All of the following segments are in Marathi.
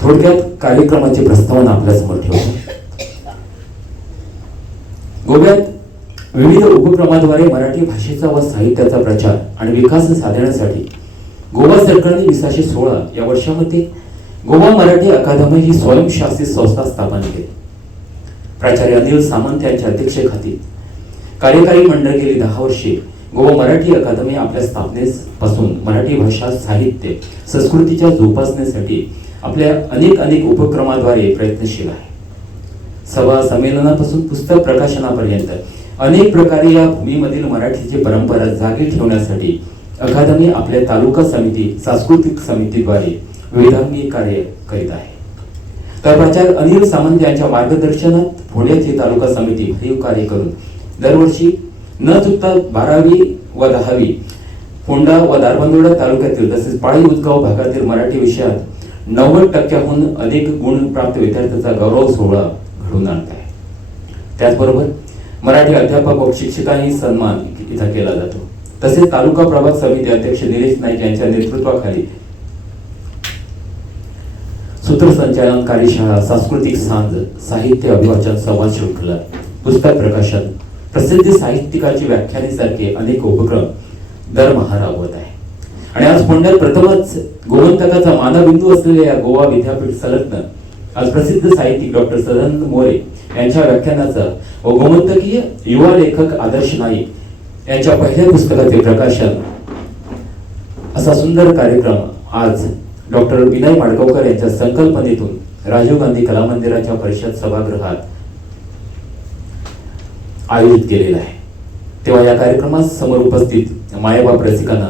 थोडक्यात कार्यक्रमाचे प्रस्तावना आपल्यासमोर ठेवतो. गोव्यात विविध उपक्रमाद्वारे मराठी भाषेचा व साहित्याचा प्रचार आणि विकास साधण्यासाठी गोवा सरकारने 2016 या वर्षामध्ये गोवा मराठी अकादमी ही स्वयंशासित संस्था स्थापन केली. प्राचार्य अनिल सामंत यांच्या अध्यक्षतेखाली कार्यकारी मंडळ गेली 10 वर्षे गोवा मराठी अकादमी आपल्या स्थापनेपासून मराठी भाषा साहित्य संस्कृतीच्या जोपासनेसाठी आपल्या अनेक उपक्रमाद्वारे प्रयत्नशील आहे. सभा संमेलनापासून पुस्तक प्रकाशनापर्यंत अनेक प्रकारे या भूमीमधील मराठीची परंपरा जागी ठेवण्यासाठी अकादमी आपल्या तालुका समिती सांस्कृतिक समितीद्वारे विविधांगी कार्य करीत आहे. तर प्राचार्य अनिल सामंत यांच्या मार्गदर्शनात पुण्याची तालुका समिती भरीव कार्य करून दरवर्षी न चुकता 12वी व 10वी फोंडा व दारबांदोडा तालुक्यातील तसेच पाळी उदगाव भागातील मराठी विषयात 90% अधिक गुण प्राप्त विद्यार्थ्यांचा गौरव सोहळा घडवून आणत आहे. त्याचबरोबर मराठी अध्यापक व शिक्षकांनी सन्मान इथं केला जातो. तसेच तालुका प्रभाग समिती अध्यक्ष निलेश नाईक यांच्या नेतृत्वाखाली सूत्रसंचालन कार्यशाळा, सांस्कृतिक सांज, साहित्य अभिवाचन, संवाद शृंखला, पुस्तक प्रकाशन, प्रसिद्ध साहित्यिकाची व्याख्यानेसारखे अनेक उपक्रम दरमहा राबवत आहे. आणि आज पुण्यात प्रथमच गोमंतकाचा मानबिंदू असलेल्या या गोवा विद्यापीठ संलग्न आज प्रसिद्ध साहित्यिक डॉक्टर सदानंद मोरे यांच्या व्याख्यानाचं व गोमंतकीय युवा लेखक आदर्श नाईक यांच्या पहिल्या पुस्तकाचे प्रकाशन असा सुंदर कार्यक्रम आज डॉक्टर विनय माडगावकर यांच्या संकल्पनेतून राजीव गांधी कला मंदिराच्या परिषद सभागृहात आयोजित केलेला आहे. तेव्हा या कार्यक्रमात समोर उपस्थित मायबाप रसिकांना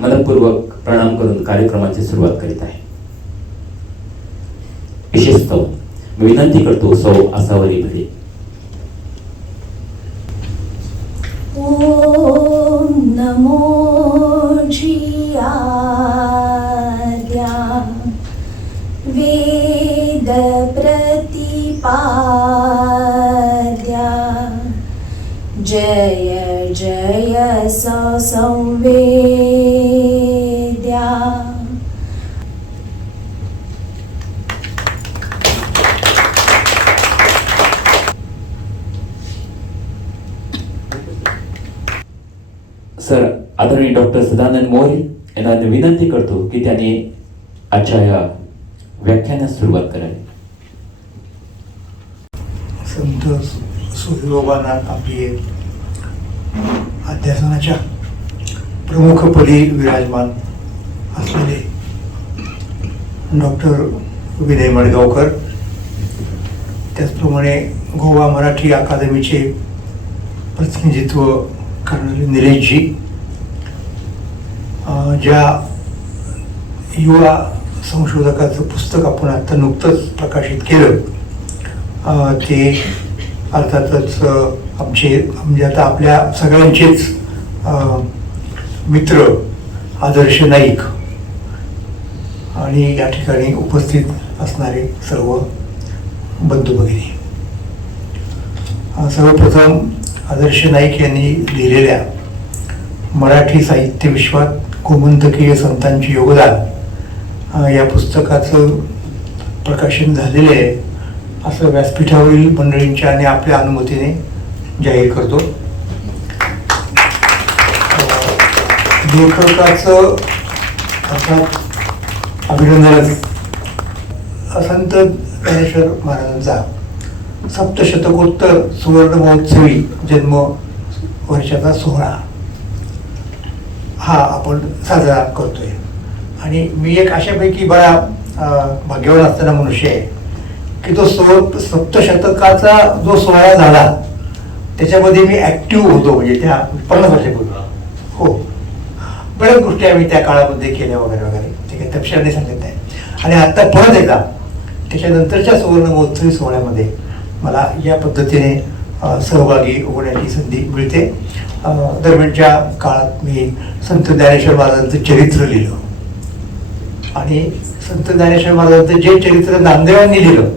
मनपूर्वक प्रणाम करून कार्यक्रमाची सुरुवात करीत आहे. विशेषतः मी विनंती करतो सौ आसावरी भिडे. ओम नमो जियाद्या वेद प्रतिपाद्या जय जय संवेद्या. सर आदरणीय डॉक्टर सदानंद मोरे यांना विनंती करतो की त्यांनी आजच्या या व्याख्यानास सुरुवात करावी. संत सूर्यबाबांना आपली अध्यासनाच्या प्रमुखपदी विराजमान असलेले डॉक्टर विनय माडगावकर, त्याचप्रमाणे गोवा मराठी अकादमीचे प्रतिनिधित्व करणारे निलेशजी, ज्या युवा संशोधकाचं पुस्तक आपण आता नुकतंच प्रकाशित केलं ते अर्थातच म्हणजे आता आपल्या सगळ्यांचेच मित्र आदर्श नाईक आणि या ठिकाणी उपस्थित असणारे सर्व बंधू भगिनी. सर्वप्रथम आदर्श नाईक यांनी लिहिलेल्या मराठी साहित्य विश्वात गोमंतकीय संतांचे योगदान या पुस्तकाचं प्रकाशन झालेले आहे असं व्यासपीठावरील मंडळींच्या आणि आपल्या अनुमतीने जाहीर करतो. लेखकाचं अर्थात अभिनंदन संत ज्ञानेश्वर महाराजांचा सप्तशतकोत्तर सुवर्ण महोत्सवी जन्म वर्षाचा सोहळा हा आपण साजरा करतोय. आणि मी एक अशापैकी बरा भाग्यवान असताना मनुष्य आहे की तो सप्तशतकाचा जो सोहळा झाला त्याच्यामध्ये मी ऍक्टिव्ह होतो. म्हणजे त्या 50 वर्षापूर्वी हो बऱ्याच गोष्टी आम्ही त्या काळामध्ये केल्या वगैरे वगैरे ते काही तपशिलाने सांगत नाही. आणि आता परत एकदा त्याच्यानंतरच्या सुवर्ण महोत्सवी सोहळ्यामध्ये मला या पद्धतीने सहभागी होण्याची संधी मिळते. दरम्यानच्या काळात मी संत ज्ञानेश्वर महाराजांचं चरित्र लिहिलं आणि संत ज्ञानेश्वर महाराजांचं जे चरित्र नामदेवांनी लिहिलं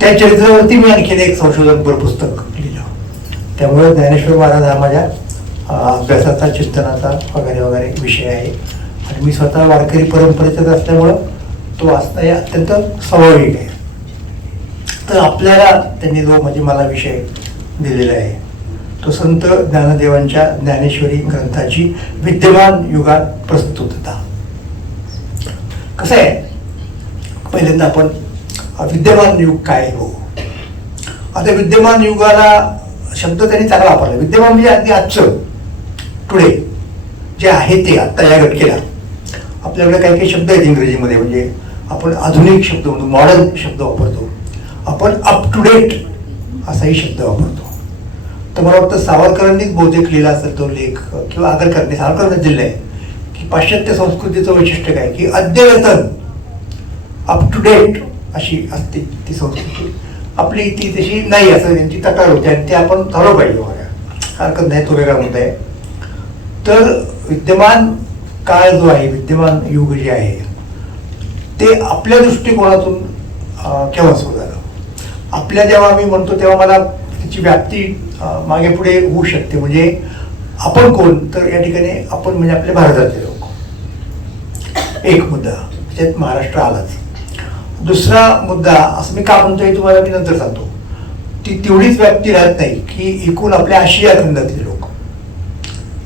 त्या चरित्रावरती मी आणखीन एक संशोधनपर पुस्तक लिहिलं. त्यामुळे ज्ञानेश्वर महाराज हा माझ्या अभ्यासाचा, चिंतनाचा वगैरे वगैरे विषय आहे. आणि मी स्वतः वारकरी परंपरेचाच असल्यामुळं तो असणं हे अत्यंत स्वाभाविक आहे. तर आपल्याला त्यांनी जो म्हणजे मला विषय दिलेला आहे तो संत ज्ञानदेवांच्या ज्ञानेश्वरी ग्रंथाची विद्यमान युगात प्रस्तुतता. कसं आहे, पहिल्यांदा आपण विद्यमान युग काय हो. आता विद्यमान युगाला शब्द त्यांनी चांगला वापरला. विद्यमान म्हणजे अगदी आजचं, टुडे जे आहे ते आत्ता या घटकेला. आपल्याकडे काही काही शब्द आहेत इंग्रजीमध्ये, म्हणजे आपण आधुनिक शब्द म्हणतो, मॉडर्न शब्द वापरतो, आपण अप टू डेट असाही शब्द वापरतो. तर मला वाटतं सावरकरांनीच बहुतेक लिहिला असेल तो लेख, किंवा आगरकरांनी, सावरकरांनीच दिलं आहे की पाश्चात्य संस्कृतीचं वैशिष्ट्य काय की अद्ययावतन, अप टू डेट अशी असते ती संस्कृती. आपली ती तशी नाही असं त्यांची तक्रार होते आणि ते आपण ठरवलं पाहिजे. बघा हरकत नाही, तो वेगळा मुद्दा आहे. तर विद्यमान काळ जो आहे, विद्यमान युग जे आहे ते आपल्या दृष्टिकोनातून केव्हा सुरू झालं. आपल्या जेव्हा मी म्हणतो तेव्हा मला त्याची व्याप्ती मागे पुढे होऊ शकते. म्हणजे आपण कोण, तर या ठिकाणी आपण म्हणजे आपले भारतातले लोक, एक मुद्दा त्याच्यात महाराष्ट्र आलाच. दुसरा मुद्दा असं मी का म्हणतो हे तुम्हाला मी नंतर सांगतो. ती तेवढीच व्याप्ती राहत नाही की एकूण आपल्या आशिया खंडातले लोक,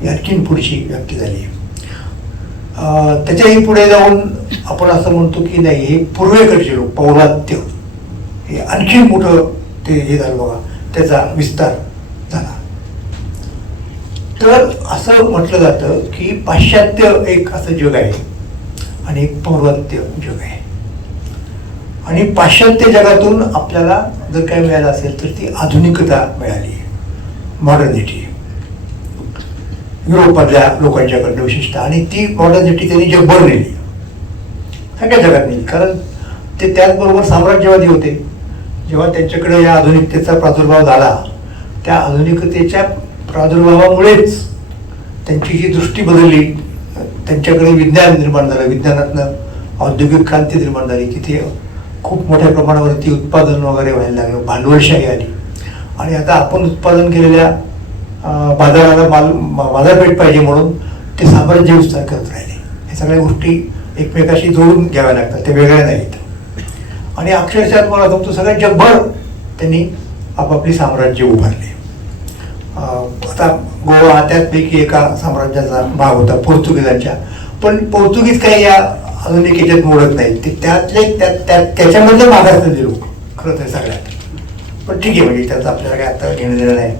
आणखीन पुढची व्याप्ती झाली. त्याच्याही पुढे जाऊन आपण असं म्हणतो की नाही, हे पूर्वेकडचे लोक, पौर्वात्य, हे आणखी मोठं ते हे झालं बघा, त्याचा विस्तार झाला. तर असं म्हटलं जातं की पाश्चात्य एक असं जग आहे आणि एक पौर्वात्य जग आहे. आणि पाश्चात्य जगातून आपल्याला जर काय मिळालं असेल तर ती आधुनिकता मिळाली, मॉडर्निटी युरोपमधल्या लोकांच्याकडनं विशेषतः. आणि ती मॉडर्निटी त्यांनी जगभर नेली, सगळ्या जगात नेली. कारण ते त्याचबरोबर साम्राज्यवादी होते. जेव्हा त्यांच्याकडे या आधुनिकतेचा प्रादुर्भाव झाला, त्या आधुनिकतेच्या प्रादुर्भावामुळेच त्यांची जी दृष्टी बदलली, त्यांच्याकडे विज्ञान निर्माण झालं, विज्ञानातनं औद्योगिक क्रांती निर्माण झाली, तिथे खूप मोठ्या प्रमाणावरती उत्पादन वगैरे व्हायला लागलं, भांडवलशाही आली. आणि आता आपण उत्पादन केलेल्या बाजाराला बाजारपेठ पाहिजे म्हणून ते साम्राज्य विस्तार करत राहिले. हे सगळ्या गोष्टी एकमेकाशी जोडून घ्याव्या लागतात, ते वेगळ्या नाहीत. आणि अक्षरशः मला सांगतो सगळ्या जगभर त्यांनी आपापली साम्राज्य उभारले. आता गोवा हा त्याचपैकी एका साम्राज्याचा भाग होता, पोर्तुगीजांच्या. पण पोर्तुगीज काही या आधुनिक याच्यात मोडत नाही, ते त्याच्यामधले मागासलेले लोक खरं तर सगळ्यात. पण ठीक आहे, म्हणजे त्याचं आपल्याला काय आता घेणं देणं नाही.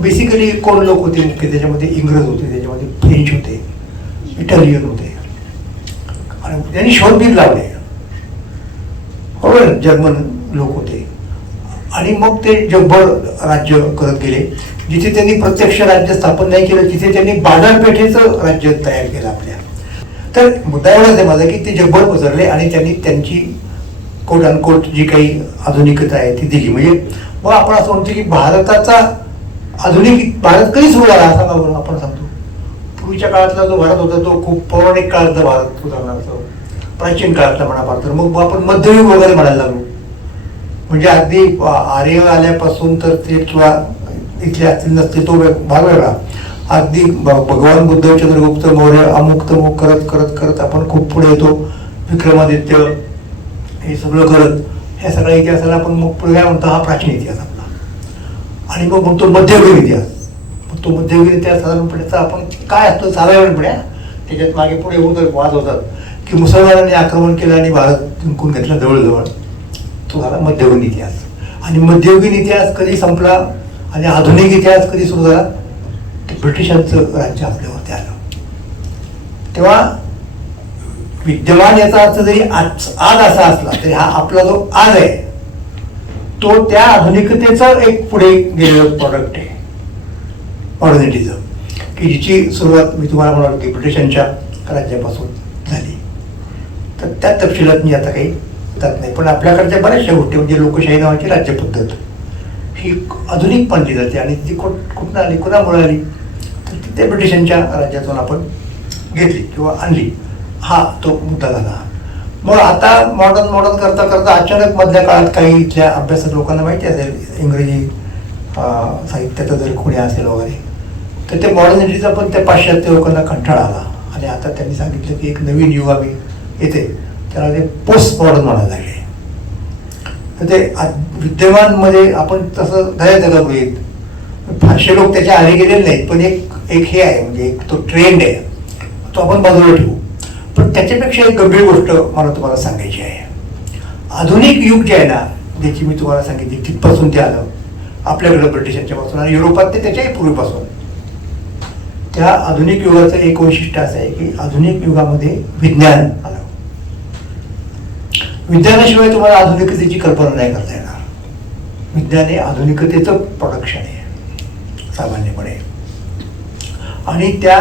बेसिकली कोण लोक होते मुख्य, त्याच्यामध्ये इंग्रज होते, त्याच्यामध्ये फ्रेंच होते, इटालियन होते, आणि त्यांनी शोधबीर लावले, बरोबर, जर्मन लोक होते. आणि मग ते जगभर राज्य करत गेले. जिथे त्यांनी प्रत्यक्ष राज्य स्थापन नाही केलं तिथे त्यांनी बाजारपेठेचं राज्य तयार केलं आपल्या. तर मुद्दा एवढाच आहे माझा की ते जगभर पसरले आणि त्यांनी त्यांची कोट अनकोट जी काही आधुनिकता आहे ती दिली. म्हणजे मग आपण असं म्हणतो की भारताचा आधुनिक भारत कधी सुरू झाला सांगा बरं. आपण सांगतो पूर्वीच्या काळातला जो भारत होता तो खूप पौराणिक काळातला भारत, उदाहरणार्थ प्राचीन काळातला म्हणा फार तर मग आपण मध्ययुग वगैरे म्हणायला लागलो. म्हणजे अगदी आर्य आल्यापासून तर ते किंवा इथले असतील नसते तो भाग वेगळा. अगदी भगवान बुद्ध, चंद्रगुप्त मौर्य, अमुक तमुक करत करत करत आपण खूप पुढे येतो. विक्रमादित्य हे सगळं करत ह्या सगळ्या इतिहासाला आपण मग पुढे काय म्हणतो, हा प्राचीन इतिहास आपला. आणि मग म्हणतो मध्ययुगीन इतिहास. मग तो मध्ययुगीन इतिहास साधारणपणे आपण काय असतो साधारणपणे त्याच्यात मागे पुढे वाद होतात की मुसलमानांनी आक्रमण केलं आणि भारत जिंकून घेतला जवळजवळ, तो झाला मध्ययुगीन इतिहास. आणि मध्ययुगीन इतिहास कधी संपला आणि आधुनिक इतिहास कधी सुरू झाला, ते ब्रिटिशांचं राज्य आपल्यावरती आलं. तेव्हा विद्यमान याचा अर्थ जरी आज असा असला तरी हा आपला जो आज आहे तो त्या आधुनिकतेचं एक पुढे गेलेलं प्रॉडक्ट आहे, मॉडर्निटीचं, की जिची सुरुवात मी तुम्हाला म्हणालो की ब्रिटिशांच्या राज्यापासून झाली. तर त्या तपशिलात मी आता काही जात नाही. पण आपल्याकडच्या बऱ्याचशा गोष्टी म्हणजे लोकशाही नावाची राज्यपद्धत ही आधुनिक मानली जाते आणि ती कुठं आली, कुणामुळे आली, तर ते ब्रिटिशांच्या राज्यातून आपण घेतली किंवा आणली. हा तो मुद्दा झाला. मग आता मॉडर्न करता करता अचानक मधल्या काळात काही इथल्या अभ्यासक लोकांना माहिती असेल, इंग्रजी साहित्याचं जर कोणी असेल वगैरे, तर ते मॉडर्निटीचा पण त्या पाश्चात्य लोकांना कंटाळा आला आणि आता त्यांनी सांगितलं की एक नवीन युग आम्ही येते, त्याला ते पोस्ट मॉडर्न म्हणायला लागले. तर ते विद्यमानमध्ये आपण तसं धैर्य गृहीत, फारसे लोक त्याच्या आधी गेलेले नाहीत, पण एक हे आहे, म्हणजे एक तो ट्रेंड आहे, तो आपण बाजूला ठेवू. पण त्याच्यापेक्षा एक गंभीर गोष्ट मला तुम्हाला सांगायची आहे. आधुनिक युग जे आहे ना, ज्याची मी तुम्हाला सांगितली, तिथपासून ते आलं आपल्याकडं ब्रिटिशांच्या पासून आणि युरोपात ते त्याच्याही पूर्वीपासून. त्या आधुनिक युगाचं एक वैशिष्ट्य असं आहे की आधुनिक युगामध्ये विज्ञान आलं. विज्ञानाशिवाय तुम्हाला आधुनिकतेची कल्पना नाही करता येणार. विज्ञान हे आधुनिकतेचं प्रोडक्शन आहे सामान्यपणे. आणि त्या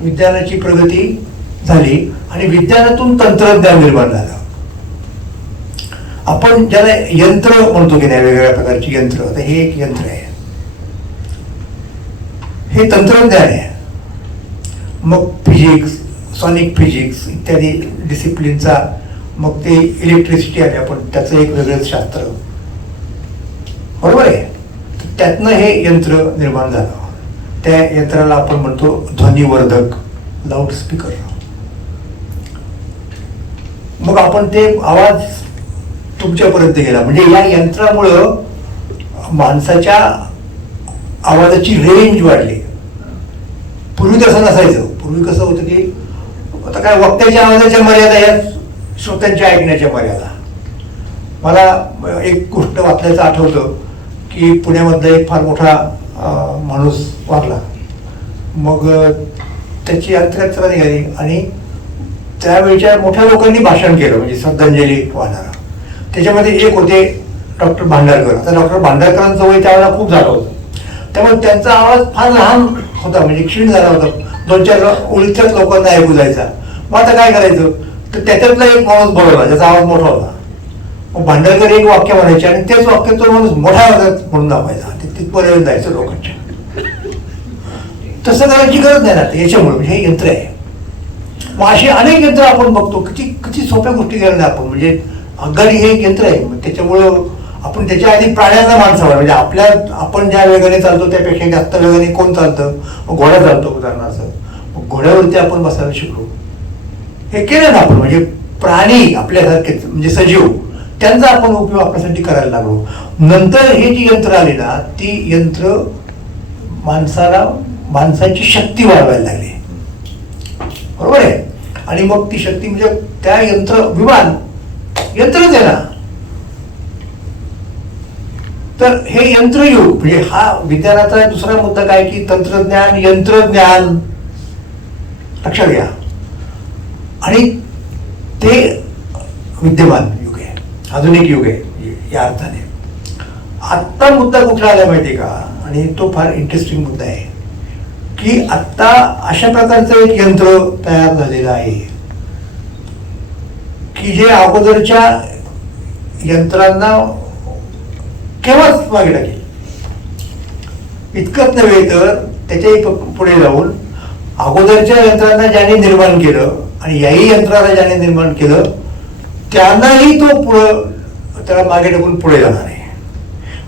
विज्ञानाची प्रगती झाली आणि विज्ञानातून तंत्रज्ञान निर्माण झालं. आपण ज्याला यंत्र म्हणतो की नाही, वेगवेगळ्या प्रकारची यंत्र, तर हे एक यंत्र आहे, हे तंत्रज्ञान आहे. मग फिजिक्स, सॉनिक फिजिक्स इत्यादी डिसिप्लिनचा, मग ते इलेक्ट्रिसिटी आली, आपण त्याचं एक वेगळंच शास्त्र, बरोबर आहे. त्यातनं हे यंत्र निर्माण झालं. त्या यंत्राला आपण म्हणतो ध्वनिवर्धक, लाऊडस्पीकर. मग आपण ते आवाज तुमच्यापर्यंत गेला, म्हणजे या यंत्रामुळं माणसाच्या आवाजाची रेंज वाढली. पूर्वी तसं नसायचं. पूर्वी कसं होतं की आता काय वक्त्याच्या आवाजाच्या मर्यादा, या श्रोत्यांच्या ऐकण्याच्या मर्यादा. मला एक गोष्ट वाचल्याचं आठवतं की पुण्यामधला एक फार मोठा माणूस वारला. मग त्याची अंत्ययात्रा निघाली आणि त्यावेळच्या मोठ्या लोकांनी भाषण केलं, म्हणजे श्रद्धांजली वाहणारं. त्याच्यामध्ये एक होते डॉक्टर भांडारकर. आता डॉक्टर भांडारकरांचं वय त्यावेळेला खूप झालं होतं, त्यामुळे त्यांचा आवाज फार लहान होता, म्हणजे क्षीण झाला होता. 2-4 ओळखीच्याच लोकांना ऐकू जायचा. मग आता काय करायचं, तर त्याच्यातला एक माणूस बोलवला ज्याचा आवाज मोठा होता. मग भांडारकर एक वाक्य म्हणायचे आणि तेच वाक्य तो माणूस मोठ्या आवाजात म्हणून दाखवायचा. ते तिथपर्यंत जायचं लोकांच्या. तसं करायची गरज नाही ना याच्यामुळे, म्हणजे हे यंत्र आहे. मग अशी अनेक यंत्र आपण बघतो. किती सोप्या गोष्टी केल्या नाही आपण, म्हणजे आगगाडी हे एक यंत्र आहे. मग त्याच्यामुळं आपण त्याच्या आधी प्राण्यांना माणसावर, म्हणजे आपण ज्या वेगाने चालतो त्यापेक्षा जास्त वेगाने कोण चालतं, मग घोडा चालतो उदाहरणार्थ. मग घोड्यावरती आपण बसायला शिकलो. हे केलं ना आपण, म्हणजे प्राणी आपल्यासारखेच, म्हणजे सजीव, त्यांचा आपण उपयोग आपल्यासाठी करायला लागलो. नंतर हे जी यंत्र आली ना, ती यंत्र माणसाची शक्ती वाढवायला लागली, बरोबर आहे. आणि मग ती शक्ती म्हणजे त्या विमान यंत्रच आहे ना. तर हे यंत्रयुग, म्हणजे हा विज्ञानाचा दुसरा मुद्दा काय की तंत्रज्ञान, यंत्रज्ञान, लक्षात घ्या. आणि ते विद्यमान युग आहे, आधुनिक युग आहे या अर्थाने. आत्ता मुद्दा कुठला आला माहिती का, आणि तो फार इंटरेस्टिंग मुद्दा आहे की आत्ता अशा प्रकारचं एक यंत्र तयार झालेलं आहे की जे अगोदरच्या यंत्रांना केव्हाच मागे टाकेल. इतकंच नव्हे तर त्याच्याही पुढे जाऊन अगोदरच्या यंत्रांना ज्याने निर्माण केलं आणि याही यंत्राला ज्याने निर्माण केलं त्यांनाही तो पुढं, त्याला मागे टाकून पुढे जाणार आहे.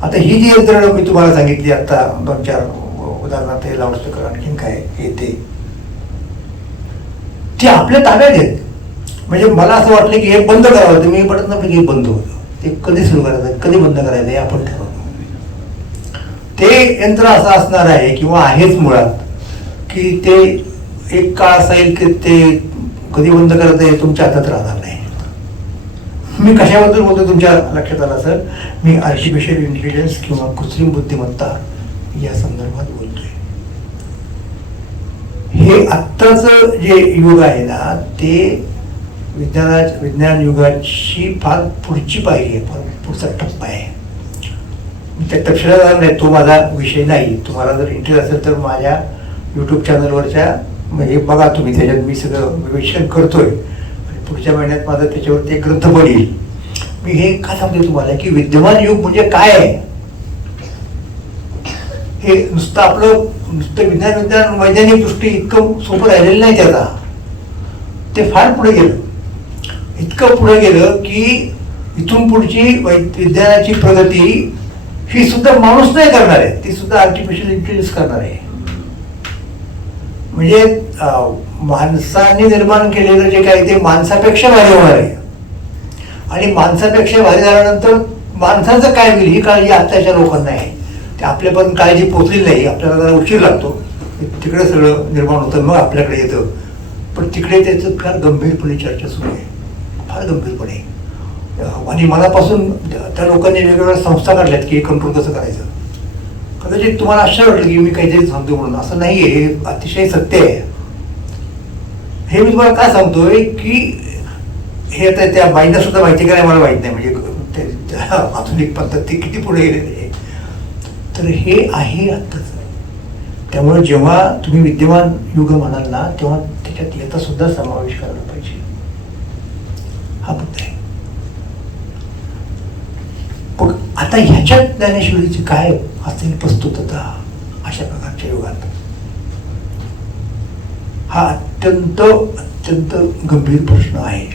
आता ही जी यंत्रणा मी तुम्हाला सांगितली आता 2-4 उदाहरणार्थ, हे लाऊडस्पीकर, आणखीन काय येते, ती आपल्या ताब्यात आहेत. म्हणजे मला असं वाटलं की हे बंद करावं होतं, मी पडत नव्हतं की हे बंद होतं. ते कधी सुरू करायचं, कधी बंद करायचं हे आपण ठरवतो. ते यंत्र असं असणार आहे किंवा आहेच मुळात की ते एक काळ असा येईल की ते कधी बंद करायचं हे तुमच्या हातात राहणार नाही. मी कशाबद्दल बोलतो तुमच्या लक्षात आला सर, मी आर्टिफिशियल इंटेलिजन्स किंवा कृत्रिम बुद्धिमत्ता या संदर्भात बोलतोय. हे आत्ताचं जे युग आहे ना, ते विज्ञान युगाची फार पुढची पायरी आहे, फार पुढचा टप्पा आहे. त्या तपशिलात जाणार नाही, तो माझा विषय नाही. तुम्हाला जर इंटरेस्ट असेल तर माझ्या यूट्यूब चॅनलवरच्या म्हणजे बघा तुम्ही, त्याच्यात मी सगळं विवेचन करतोय. पुढच्या महिन्यात माझं त्याच्यावरती एक ग्रंथ पण येईल. मी हे का सांगते तुम्हाला की विद्यमान युग म्हणजे काय आहे. हे नुसतं विज्ञान वैज्ञानिक दृष्टी इतकं सोपं राहिलेलं नाही त्याचा. ते फार पुढे गेलं, इतकं पुढे गेलं की इथून पुढची विज्ञानाची प्रगती ही सुद्धा माणूस नाही करणार आहे, ती सुद्धा आर्टिफिशियल इंटेलिजन्स करणार आहे. म्हणजे माणसाने निर्माण केलेलं जे काही ते माणसापेक्षा भारी होणार आहे. आणि माणसापेक्षा भारी झाल्यानंतर माणसाचं काय होईल ही काळजी आत्ताच्या लोकांना आहे. ते आपल्यापर्यंत काळजी पोचली नाही, आपल्याला जरा उशीर लागतो, तिकडे सगळं निर्माण होतं मग आपल्याकडे येतं. पण तिकडे त्याचं फार गंभीरपणे चर्चा सुरू आहे, फार गंभीरपणे. आणि मनापासून त्या लोकांनी वेगवेगळ्या संस्था काढल्यात की हे कंट्रोल कसं करायचं. कदाचित तुम्हाला आश्चर्य वाटलं की मी काहीतरी सांगतो म्हणून, असं नाही आहे, हे अतिशय सत्य आहे. हे मी तुम्हाला काय सांगतोय की हे आता त्या बाईंना सुद्धा माहिती काय मला माहीत नाही, म्हणजे आधुनिक पद्धती किती पुढे गेलेली आहे. तर हे आहे आत्ताच. त्यामुळे जेव्हा तुम्ही विद्यमान युग म्हणाल ना तेव्हा त्याच्यात याचा सुद्धा समावेश करायला पाहिजे, हा मुद्दा आहे. पण आता ह्याच्यात ज्ञानेश्वरीची काय असेल प्रस्तुतता अशा प्रकारच्या युगात, हा अत्यंत अत्यंत गंभीर प्रश्न आहे.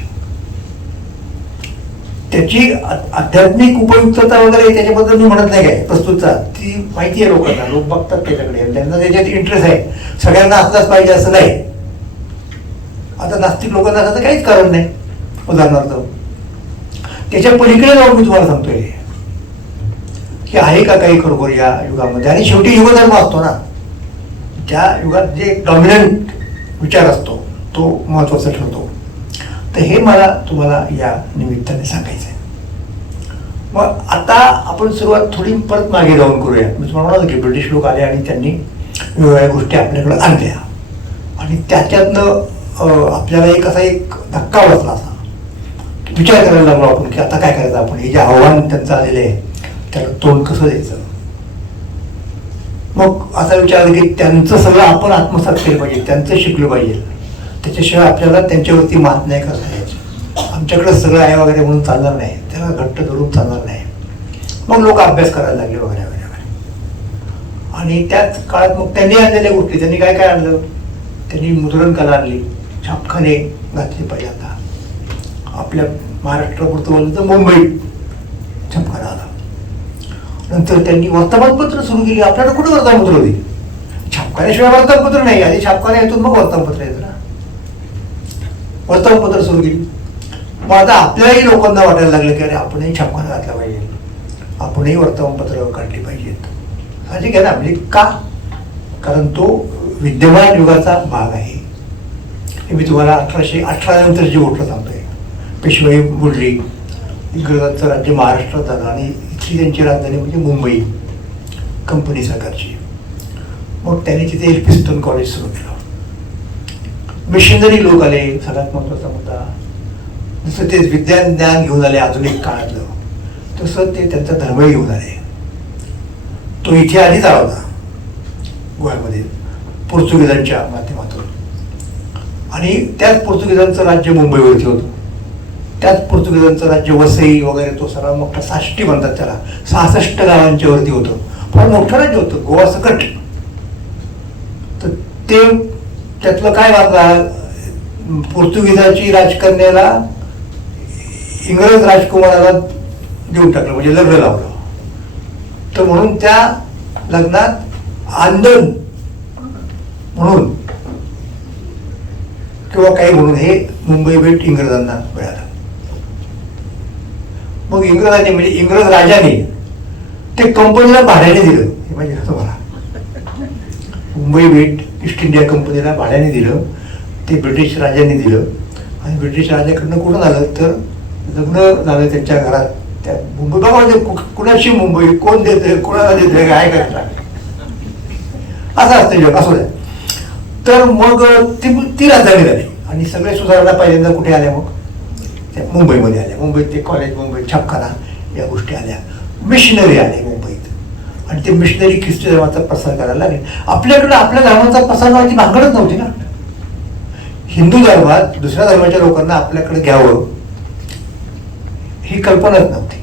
त्याची आध्यात्मिक उपयुक्तता वगैरे त्याच्याबद्दल मी म्हणत नाही काय, प्रस्तुतता ती माहिती आहे लोकांना, लोक बघतात त्याच्याकडे, त्यांना त्याच्यात इंटरेस्ट आहे. सगळ्यांना असलाच पाहिजे असं नाही. आता नास्तिक लोकांना असं काहीच कारण नाही. उदाहरणार्थ त्याच्या पलीकडे जाऊन मी तुम्हाला सांगतोय की आहे का काही खरोखर या युगामध्ये. आणि शेवटी युगधर्म असतो ना, त्या युगात जे डॉमिनंट विचार असतो तो महत्वाचा ठरतो. तर हे मला तुम्हाला या निमित्ताने सांगायचं आहे. मग आता आपण सुरुवात थोडी परत मागे जाऊन करूया. मी तुम्हाला म्हणालो की ब्रिटिश लोक आले आणि त्यांनी वेगवेगळ्या गोष्टी आपल्याकडे आणल्या आणि त्याच्यातनं आपल्याला एक असा एक धक्का बसला, असा विचार करायला लागलो आपण की आता काय करायचं आपण. हे जे आव्हान त्यांचं आलेलं आहे त्याला तोंड कसं द्यायचं. मग असा विचार की त्यांचं सगळं आपण आत्मसात केलं पाहिजे, त्यांचं शिकलं पाहिजे, त्याच्याशिवाय आपल्याला त्यांच्यावरती मात नाही करता यायची. आमच्याकडे सगळं आहे वगैरे म्हणून चालणार नाही, त्याला घट्ट धरून चालणार नाही. मग लोक अभ्यास करायला लागले वगैरे वगैरे वगैरे. आणि त्याच काळात मग त्यांनी आणलेल्या गोष्टी, त्यांनी काय काय आणलं, त्यांनी मुद्रण कला आणली, छापखाने घातले पाहिजे. आता आपल्या महाराष्ट्रापुरतं बोललं तर मुंबईत छापखाना आला. नंतर त्यांनी वर्तमानपत्र सुरू केली. आपल्याकडे कुठे वर्तमानपत्र होती, छापखान्याशिवाय वर्तमानपत्र नाही. आधी छापखाना येतो मग वर्तमानपत्र येतं ना. वर्तमानपत्र सुरू केली. मग आता आपल्याही लोकांना वाटायला लागलं की अरे आपणही छापखाना घातला पाहिजे, आपणही वर्तमानपत्र काढली पाहिजेत. साहजिक आहे ना, म्हणजे का, कारण तो विद्यमान युगाचा भाग आहे. हे मी तुम्हाला 1818 नंतर जी गोष्ट सांगतोय. पेशवाई बुडली, इंग्रजांचं राज्य महाराष्ट्रात झालं आणि इथली त्यांची राजधानी म्हणजे मुंबई कंपनी सरकारची. मग त्यांनी तिथे एल्फिन्स्टन कॉलेज सुरू केलं. मिशनरी लोक आले, सगळ्यात महत्त्वाचा मुद्दा. जसं ते विज्ञान ज्ञान घेऊन आले आधुनिक काळातलं, तसं ते त्यांचा धर्मही घेऊन आले. तो इथे आधीच आला होता गोव्यामध्ये पोर्तुगीजांच्या माध्यमातून. आणि त्याच पोर्तुगीजांचं राज्य मुंबईवरती होतं. त्याच पोर्तुगीजांचं राज्य वसई वगैरे तो सर्व मोठा साष्टी म्हणतात त्याला, 66 गावांच्या वरती होतं. फार मोठं राज्य होतं गोवा सकट. तर ते त्यातलं काय वाटलं, पोर्तुगीजाची राजकन्याला इंग्रज राजकुमाराला देऊन टाकलं, म्हणजे लग्न लावलं. तर म्हणून त्या लग्नात आंदोलन म्हणून किंवा काही म्हणून हे मुंबई भेट इंग्रजांना मिळालं. मग इंग्रजांनी म्हणजे इंग्रज राजाने ते कंपनीला भाड्याने दिलं. हे म्हणजे तुम्हाला मुंबई भेट ईस्ट इंडिया कंपनीला भाड्याने दिलं, ते ब्रिटिश राजांनी दिलं. आणि ब्रिटिश राजाकडनं कुठून आलं तर लग्न झालं त्यांच्या घरात. त्या मुंबई बघा म्हणजे कुणाशी मुंबई, कोण देतंय, कुणाला देतंय, काय करतात, असं असतं जग. असं द्या. तर मग ती राजधानी झाली आणि सगळे सुधारणा पहिल्यांदा कुठे आल्या, मग त्या मुंबईमध्ये आल्या. मुंबईत ते कॉलेज, मुंबईत छापखाना, या गोष्टी आल्या. मिशनरी आले मुंबईत आणि ते मिशनरी ख्रिस्ती धर्माचा प्रसार करायला लागले. आपल्याकडे आपल्या धर्माचा प्रसार व्हायची भांगडच नव्हती ना. हिंदू धर्मात दुसऱ्या धर्माच्या लोकांना आपल्याकडे घ्यावं ही कल्पनाच नव्हती.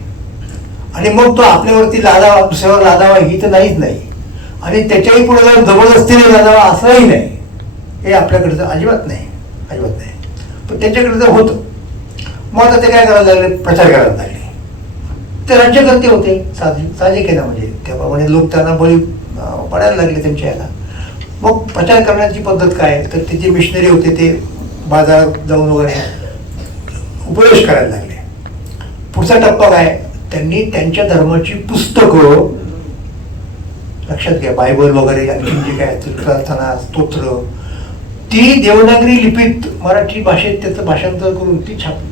आणि मग तो आपल्यावरती लादावा, दुसऱ्यावर लादावा ही तर नाहीच नाही. आणि त्याच्याही पुढे जाऊन जबरदस्तीने लादावा असंही नाही, हे आपल्याकडचं अजिबात नाही, अजिबात नाही. पण त्यांच्याकडे तर होतं. मग आता ते काय करायला लागले, प्रचार करायला लागले. ते राज्यकर्ते होते, साहजिक आहे ना, म्हणजे त्याप्रमाणे लोक त्यांना बळी पडायला लागले त्यांच्या याला. मग प्रचार करण्याची पद्धत काय, तर ते जे मिशनरी होते ते बाजारात जाऊन वगैरे उपदेश करायला लागले. पुढचा टप्पा काय, त्यांनी त्यांच्या धर्माची पुस्तकं, लक्षात घ्या, बायबल वगैरे आणखी जे काय प्रार्थना स्तोत्र, ती देवनागरी लिपीत मराठी भाषेत त्याचं भाषांतर करून ती छापली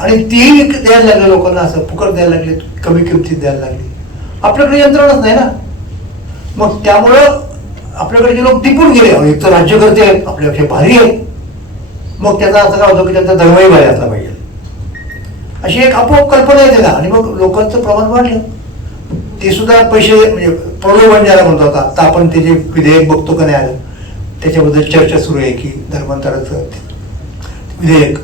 आणि ती द्यायला लागले लोकांना, असं फुकट द्यायला लागले, कमी किमतीत द्यायला लागले. आपल्याकडे यंत्रणच नाही ना. मग त्यामुळं आपल्याकडे जे लोक टिपून गेले, एक तर राज्यकर्ते आहेत, आपल्यापेक्षा भारी आहेत, मग त्याचा असं काय होतं की त्यांचा धर्मही भारी असला पाहिजे, अशी एक आपोआप कल्पना येते ना. आणि मग लोकांचं प्रमाण वाढलं. ते सुद्धा पैसे, म्हणजे प्रलोभन ज्याला म्हणतो, आता आपण ते जे विधेयक बघतो का नाही आलं, त्याच्याबद्दल चर्चा सुरू आहे की धर्मांतराचं विधेयक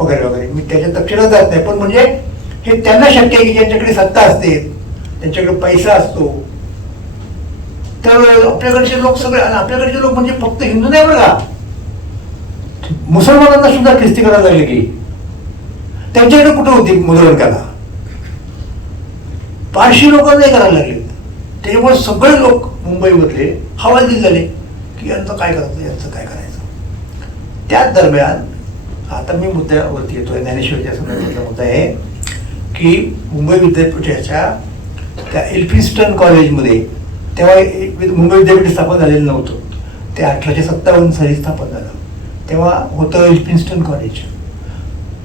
वगैरे वगैरे. मी त्याच्या तपशिलात जात नाही, पण म्हणजे हे त्यांना शक्य आहे की ज्यांच्याकडे सत्ता असते, त्यांच्याकडे पैसा असतो. तर आपल्याकडचे लोक सगळे, आणि आपल्याकडचे लोक म्हणजे फक्त हिंदू नाही बरं का, मुसलमानांना सुद्धा ख्रिस्ती करायला लागले की त्यांच्याकडे कुठे होती मुद्रणकाला, पारशी लोकांना नाही करायला लागले. त्याच्यामुळे सगळे लोक मुंबईमधले हवालदिल झाले की यांचं काय करायचं, यांचं काय करायचं. त्याच दरम्यान आता मी मुद्द्यावरती येतोय, ज्ञानेश्वरीच्या संदर्भातला मुद्दा आहे की मुंबई विद्यापीठाच्या त्या एल्फिन्स्टन कॉलेजमध्ये, तेव्हा मुंबई विद्यापीठ स्थापन झालेलं नव्हतं, ते 1857 साली स्थापन झालं. तेव्हा होतं एल्फिन्स्टन कॉलेज.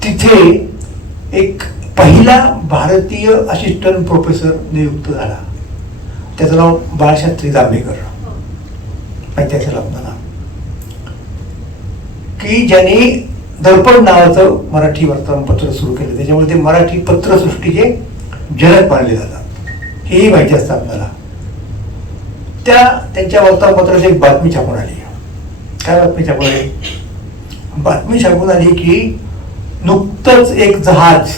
तिथे एक पहिला भारतीय असिस्टंट प्रोफेसर नियुक्त झाला, त्याचं नाव बाळशास्त्री जांभेकर, माहिती असेल आपल्याला, की ज्यांनी दर्पण नावाचं मराठी वर्तमानपत्र सुरू केलं. त्याच्यामुळे ते मराठी पत्रसृष्टीचे जनक मानले जातात, हेही माहिती असतं आपल्याला. त्यांच्या वर्तमानपत्राची एक बातमी छापून आली. काय बातमी छापून आली? बातमी छापून आली की नुकतंच एक जहाज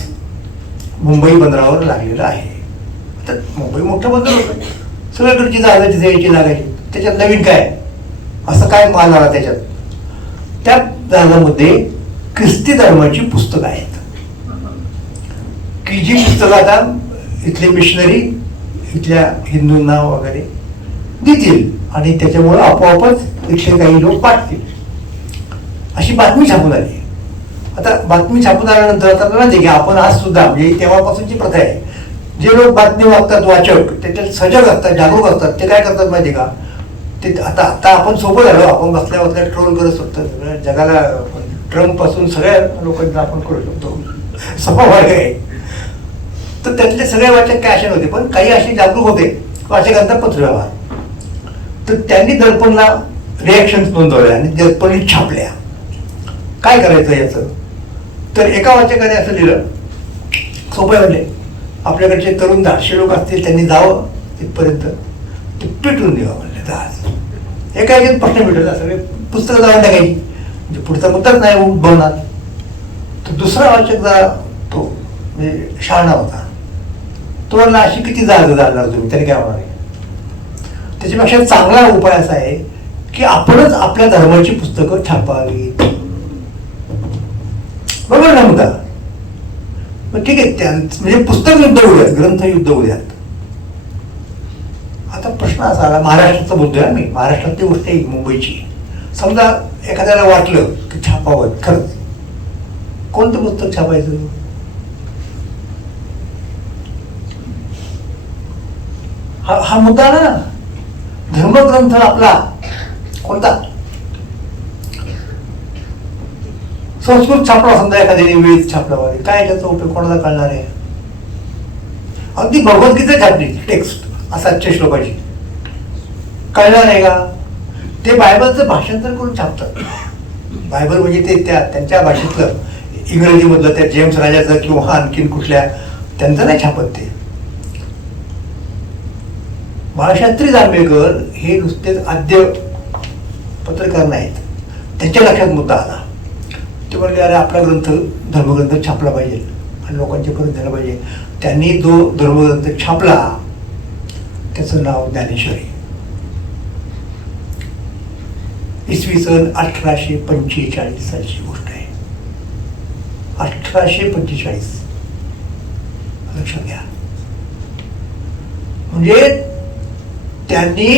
मुंबई बंदरावर लागलेलं आहे. तर मुंबई मोठं बंदर होतं, सगळीकडची जहाजाची यायची लागायची, त्याच्यात नवीन काय, असं काय माल आला त्याच्यात. त्या जहाजामध्ये ख्रिस्ती धर्माची पुस्तकं आहेत, की जी पुस्तकं आता इथले मिशनरी इथल्या हिंदूंना वगैरे देतील आणि त्याच्यामुळं आपोआपच इथले काही लोक वाटतील, अशी बातमी छापून आली. आता बातमी छापून आल्यानंतर आता माहिती की आपण आज सुद्धा, म्हणजे तेव्हापासूनची प्रथा आहे, जे लोक बातमी वाचतात, वाचक त्याच्यात सजग असतात, जागरूक असतात, ते काय करतात माहिती का, ते आता आता आपण सोबत झालो, आपण बसल्या बसल्या ट्रोल करत असतो सगळ्या जगाला, ट्रम्प पासून सगळ्या लोकांना आपण करू शकतो, सोपा मार्ग आहे. तर त्यातले सगळे वाचक काय असे नव्हते, पण काही असे जागरूक होते वाचकांचा पत्रव्यवहार. तर त्यांनी दर्पणला रिॲक्शन्स नोंदवल्या आणि दर्पणी छापल्या. काय करायचं याचं, तर एका वाचकाने असं लिहिलं, सोपे म्हणले, आपल्याकडचे तरुण 10 लोक असतील, त्यांनी जावं तिथपर्यंत, ते पेटून द्यावं म्हणले जहाज. एका याच्यात प्रश्न भेटला, सगळे पुस्तकं जाऊन टाकायची, म्हणजे पुढचा मुद्दाच नाही उद्भवणार. तर दुसरा वाचक जरा तो म्हणजे शहाणा होता, तो म्हणला अशी किती जहाजं जाणार तुम्ही, त्याने काय होणार आहे. त्याच्यापेक्षा चांगला उपाय असा आहे की आपणच आपल्या धर्माची पुस्तकं छापावी. बरोबर ना मुद्दा. मग ठीक आहे, म्हणजे पुस्तक युद्ध होऊयात, ग्रंथ युद्ध होऊयात. आता प्रश्न असा आला, महाराष्ट्राचा बोलतोय मी, महाराष्ट्रातली गोष्ट आहे मुंबईची. समजा एखाद्याला वाटलं की छापावं, खरंच कोणतं पुस्तक छापायचं, हा मुद्दा ना. धर्मग्रंथ आपला कोणता, संस्कृत छापला समजा एखाद्याने, वेद छापला वगैरे, काय त्याचा उपयोग कोणाला कळणार आहे. अगदी भगवद्गीता छापली टेक्स्ट, 700 श्लोकाची, कळणार आहे का. ते बायबलचं भाषांतर करून छापतात. बायबल म्हणजे ते त्यांच्या भाषेतलं, इंग्रजीमधलं, त्या जेम्स राजाचं किंवा आणखीन कुठल्या, त्यांचं नाही छापत ते. बाळशास्त्री जांभेकर हे नुसतेच आद्य पत्रकार नाहीत. त्यांच्या लक्षात मुद्दा आला, ते म्हणले अरे आपला ग्रंथ, धर्मग्रंथ छापला पाहिजे आणि लोकांच्या पर्यंत झाला पाहिजे. त्यांनी जो धर्मग्रंथ छापला त्याचं नाव ज्ञानेश्वरी. इसवी सन 1845 सालची गोष्ट आहे. 1845. लक्षात घ्या. म्हणजे त्यांनी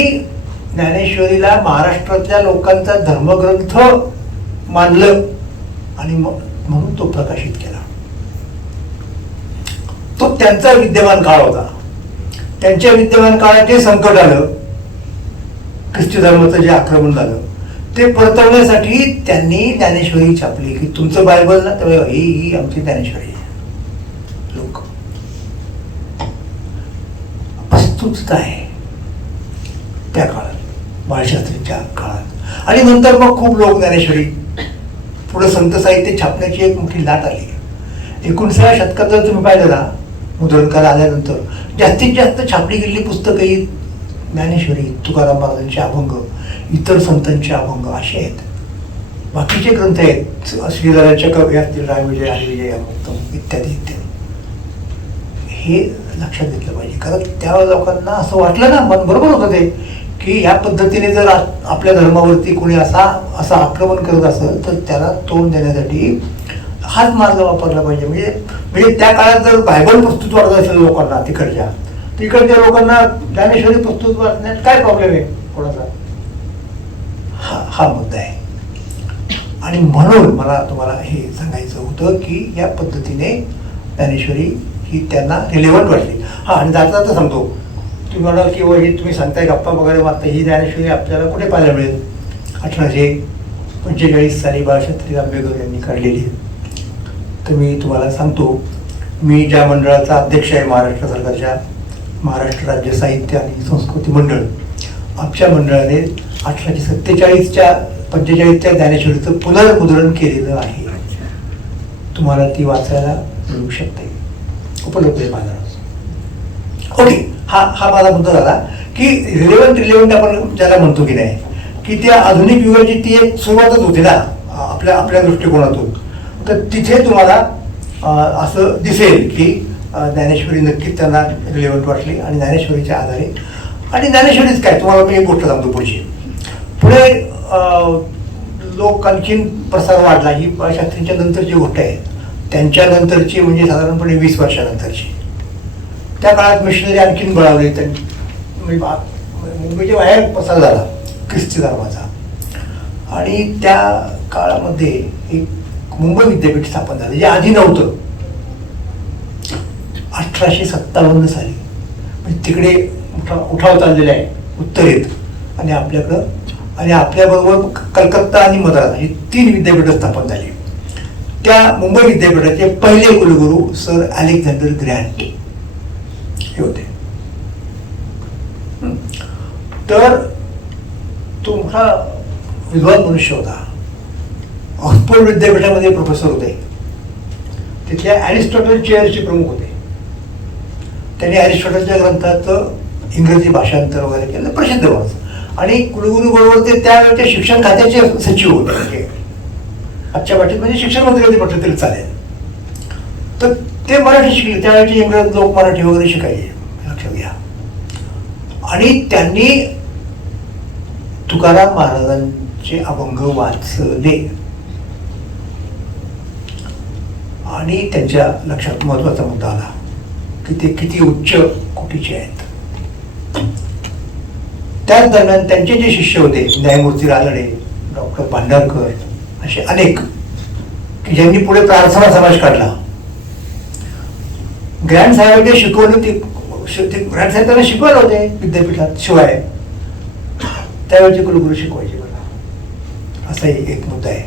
ज्ञानेश्वरीला महाराष्ट्रातल्या लोकांचा धर्मग्रंथ मानलं आणि म्हणून तो प्रकाशित केला. तो त्यांचा विद्यमान काळ होता. त्यांच्या विद्यमान काळात जे संकट आलं, ख्रिस्ती धर्माचं जे आक्रमण झालं, ते परतवण्यासाठी त्यांनी ज्ञानेश्वरी छापली. की तुमचं बायबल ना, तर ही आमची ज्ञानेश्वरी आहे. लोक वस्तुस्थिती आहे त्या काळात, बाळशास्त्रीच्या काळात. आणि नंतर मग खूप लोक ज्ञानेश्वरी पुढे संत साहित्य छापण्याची एक मोठी लाट आली. 19व्या शतकात जर तुम्ही पाहिलं ना, मुद्रणकार आल्यानंतर जास्तीत जास्त छापली गेलेली पुस्तकं ही ज्ञानेश्वरी, तुकाराम महाराजांचे अभंग, इतर संतांचे अभंग असे आहेत. बाकीचे ग्रंथ आहेत, श्रीधराच्या कवी असतील, रायविजय, हरिविजय, अमुक्तम इत्यादी इत्यादी. हे लक्षात घेतलं पाहिजे. कारण त्या लोकांना असं वाटलं ना, मन बरोबर होतं ते, की या पद्धतीने जर आपल्या धर्मावरती कोणी असं आक्रमण करत असेल तर त्याला तोंड देण्यासाठी हाच मार्ग वापरला पाहिजे. म्हणजे त्या काळात जर बायबल पुस्तक वाटत असेल लोकांना तिकडच्या लोकांना ज्ञानेश्वरी पुस्तक वाचण्यात काय प्रॉब्लेम आहे कोणाचा, हा मुद्दा आहे. आणि म्हणून मला तुम्हाला हे सांगायचं होतं की या पद्धतीने ज्ञानेश्वरी ही त्यांना रिलेव्हंट वाटली. आणि जाता सांगतो, तुम्ही म्हणाल की हे तुम्ही सांगताय गप्पा वगैरे मागता, ही ज्ञानेश्वरी आपल्याला कुठे पाहायला मिळेल? 1845 साली बाळशास्त्री जांभेकर यांनी काढलेली. तर मी तुम्हाला सांगतो, मी ज्या मंडळाचा अध्यक्ष आहे महाराष्ट्र सरकारच्या, महाराष्ट्र राज्य साहित्य आणि संस्कृती मंडळ, आमच्या मंडळाने 1847-45च्या ज्ञानेश्वरीचं पुनर्मुद्रण केलेलं आहे. तुम्हाला ती वाचायला मिळू शकते, उपलब्ध आहे बाजारात. ओके, हा माझा मुद्दा झाला की रिलेव्हंट आपण ज्याला म्हणतो की नाही, की त्या आधुनिक युगाची ती एक सुरुवातच होती ना आपल्या दृष्टिकोनातून. तर तिथे तुम्हाला असं दिसेल की ज्ञानेश्वरी नक्कीच त्यांना रिलेव्हंट वाटली. आणि ज्ञानेश्वरीच्या आधारे, आणि ज्ञानेश्वरीच काय, तुम्हाला मी एक गोष्ट सांगतो पुढची. पुढे लोक आणखीन प्रसार वाढला. ही शास्त्रींच्या नंतरची गोष्ट आहे, त्यांच्या नंतरची म्हणजे साधारणपणे 20 वर्षानंतरची. त्या काळात मिशनरी आणखीन बळावले. मुंबईच्या बाहेर प्रसार झाला ख्रिस्ती धर्माचा. आणि त्या काळामध्ये एक मुंबई विद्यापीठ स्थापन झालं, जे आधी नव्हतं. 1857 साली म्हणजे तिकडे उठाव चाललेला आहे उत्तरेत, आणि आपल्याकडं, आणि आपल्याबरोबर कलकत्ता आणि मद्रास ही 3 विद्यापीठं स्थापन झाली. त्या मुंबई विद्यापीठाचे पहिले कुलगुरू सर अलेक्झांडर ग्रँट हे होते. तर तो मोठा विद्वान मनुष्य होता. ऑक्सफोर्ड विद्यापीठामध्ये प्रोफेसर होते. तिथल्या अरिस्टॉटल चेअरचे प्रमुख होते. त्यांनी अरिस्टॉटलच्या ग्रंथाचं इंग्रजी भाषांतर वगैरे केलं, प्रसिद्ध माणूस. आणि कुलगुरू बरोबर ते त्यावेळेच्या शिक्षण खात्याचे सचिव होते. म्हणजे आजच्या भाषेत म्हणजे शिक्षण मंत्री होते म्हटलं तरी चालेल. तर ते मराठी शिकले. त्यावेळेचे इंग्रज लोक मराठी वगैरे शिकायचे, लक्षात घ्या. आणि त्यांनी तुकाराम महाराजांचे अभंग वाचले आणि त्यांच्या लक्षात महत्वाचा मुद्दा आला की ते किती उच्च कोटीचे आहेत. त्याच दरम्यान त्यांचे जे शिष्य होते, न्यायमूर्ती रानडे, डॉक्टर भांडारकर, असे अनेक की ज्यांनी पुढे प्रार्थना समाज काढला. ग्रँड साहेबांचे शिकवले, ते ग्रँड साहेब त्यांना शिकवायला होते विद्यापीठात. शिवाय त्यावेळेचे कुलगुरू शिकवायचे. बघा, असा एक मुद्दा आहे.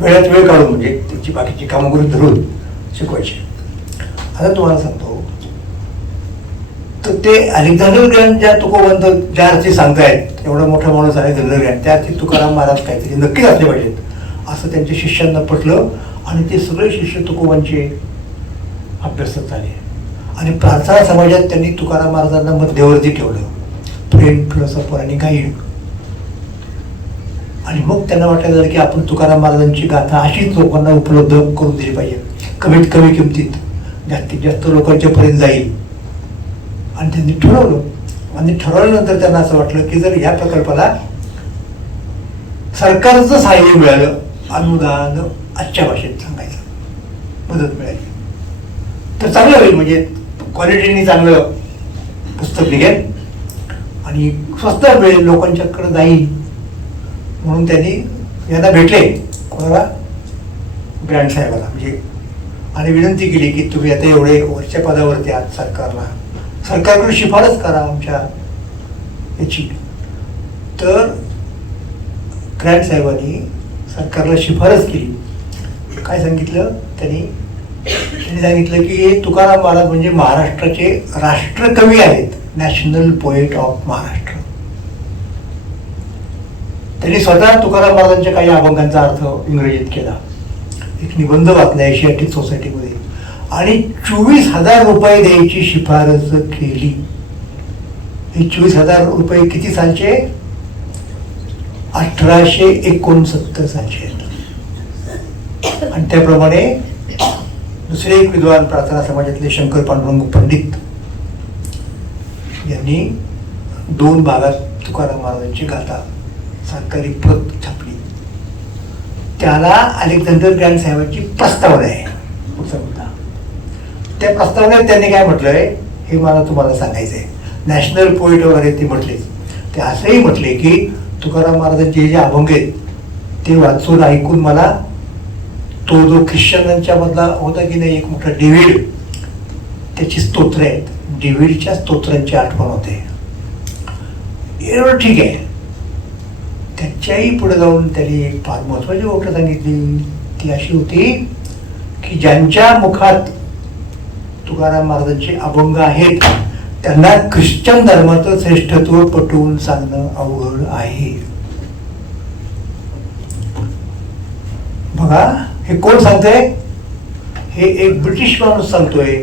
वेळात वेळ काढून म्हणजे त्यांची बाकीची कामं करून धरून शिकवायचे. आता तुम्हाला सांगतो, तर ते अलेक्झांडर ग्रँट ज्या तुकोबंध ज्या अर्थी सांगतायत, एवढा मोठा माणूस अलेक्झांडर ग्रँट, त्या अर्थी तुकाराम महाराज काहीतरी नक्कीच असले पाहिजेत असं त्यांच्या शिष्यांना पटलं. आणि ते सगळे शिष्य तुकोबांचे अभ्यासक झाले. आणि प्रार्थना समाजात त्यांनी तुकाराम महाराजांना मध्यवर्ती ठेवलं, फ्रेंड, फिलॉसॉफर आणि गाईड. आणि मग त्यांना वाटायला लागलं की आपण तुकाराम महाराजांची गाथा अशीच लोकांना उपलब्ध करून दिली पाहिजे, कमीत कमी किमतीत, जास्तीत जास्त लोकांच्या पर्यंत जाईल. आणि त्यांनी ठरवलं. आणि ठरवल्यानंतर त्यांना असं वाटलं की जर या प्रकल्पाला सरकारचं सहाय्य मिळालं, अनुदान आजच्या भाषेत सांगायचं, मदत मिळाली तर चांगलं होईल. म्हणजे क्वालिटीने चांगलं पुस्तक निघेल आणि स्वस्त मिळेल, लोकांच्याकडे जाईल म्हणून त्यांनी यांना भेटले, कोणाला, ग्रँड साहेबाला, म्हणजे आणि विनंती केली की तुम्ही आता एवढे वरच्या पदावरती आहात, सरकारकडे शिफारस करा आमच्या याची. तर ग्रँड साहेबांनी सरकारला शिफारस केली. काय सांगितलं त्यांनी सांगितलं की हे तुकाराम महाराज म्हणजे महाराष्ट्राचे राष्ट्रकवी आहेत, नॅशनल पोएट ऑफ महाराष्ट्र. त्यांनी स्वतः तुकाराम महाराजांच्या काही अभंगांचा अर्थ इंग्रजीत केला, एक निबंध वाचला एशियाटिक सोसायटीमध्ये, आणि 24,000 रुपये द्यायची शिफारस केली. हे 24,000 रुपये किती सालचे? 1869 सालचे आहेत. आणि त्याप्रमाणे दुसरे एक विद्वान प्रार्थना समाजातले शंकर पांडुरंग पंडित यांनी 2 भागात तुकाराम महाराजांची गाथा सरकारी प्रत छापली. त्याला अलेक्झांडर ग्रँड साहेबांची प्रस्तावना आहे. पुढचा मुद्दा, त्या प्रस्तावनेत त्यांनी काय म्हटलंय हे मला तुम्हाला सांगायचं आहे. नॅशनल पोएट वगैरे ते म्हटले, ते असंही म्हटले की तुकाराम महाराजांचे जे अभंग आहेत ते वाचून ऐकून मला तो जो ख्रिश्चनांच्या मधला होता की नाही एक मोठा डेव्हिड, त्याची स्तोत्र आहेत, डेव्हिडच्या स्तोत्रांची आठवण होते. एवढं ठीक आहे. त्याच्याही पुढे जाऊन त्यांनी एक फार महत्वाची गोष्ट सांगितली, ती अशी होती की ज्यांच्या मुखात तुकाराम महाराजांचे अभंग आहेत त्यांना ख्रिश्चन धर्माचं श्रेष्ठत्व पटवून सांगणं अवघड आहे. बघा हे कोण सांगतोय? हे एक ब्रिटिश माणूस सांगतोय,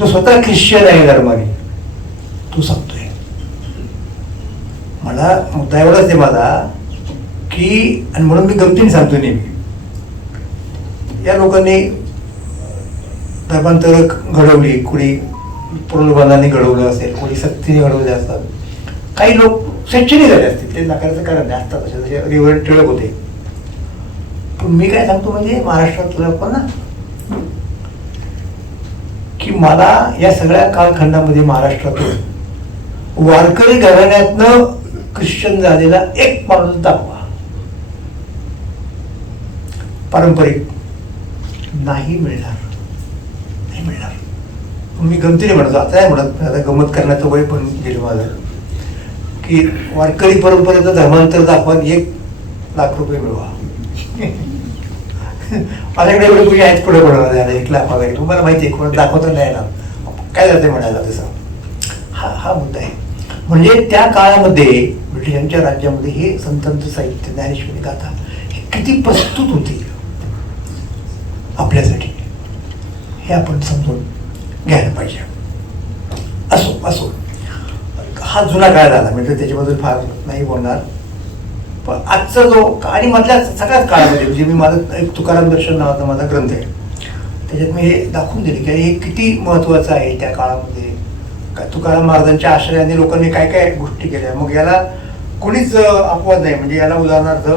तो स्वतः ख्रिश्चन आहे धर्माने, तो सांगतोय. मला मुद्दा एवढाच आहे माझा की, आणि म्हणून मी गमतीने सांगतो नेहमी, या लोकांनी धर्मांतर घडवली, कोणी प्रलोभनाने घडवलं असेल, कोणी सक्तीने घडवले असतात, काही लोक स्वेच्छेने झाले असतील, ते नाकाराचं कारण नाही, असतात असे जसे रिव्हर टिळक होते. पण मी काय सांगतो म्हणजे महाराष्ट्रातलं आपण ना की मला या सगळ्या कालखंडामध्ये महाराष्ट्रातून वारकरी घराण्यातनं ख्रिश्चन झालेला एक माणूस दाखवा. पारंपरिक नाही मिळणार, नाही मिळणार. मी गमतीने म्हणतो, आता नाही म्हणत, आता गमत करण्याचं वय पण गेलं माझं, की वारकरी परंपरेचं धर्मांतर दाखवा, 1,00,000 रुपये मिळवा. माझ्याकडे एवढे पूजा आहेत, पुढे पडणार 1,00,000 वगैरे, तुम्हाला माहिती आहे कोण दाखवता नाही ना, काय जाते म्हणायला तसं. हा मुद्दा आहे. म्हणजे त्या काळामध्ये ब्रिटिशांच्या राज्यामध्ये हे संतांचं साहित्य, ज्ञानेश्वरी गाथा हे किती प्रस्तुत होती आपल्यासाठी, हे आपण समजून घ्यायला पाहिजे. असो हा जुना काळ झाला, म्हणजे त्याच्याबद्दल फार नाही बोलणार. पण आजचा जो आणि मधल्या सगळ्याच काळामध्ये, म्हणजे मी माझं एक तुकाराम दर्शन नावाचा माझा ग्रंथ आहे, त्याच्यात मी हे दाखवून दिले की हे किती महत्त्वाचं आहे त्या काळामध्ये. तुकाराम महाराजांच्या आश्रयाने लोकांनी काय काय गोष्टी केल्या. मग याला कोणीच अपवाद नाही. म्हणजे याला उदाहरणार्थ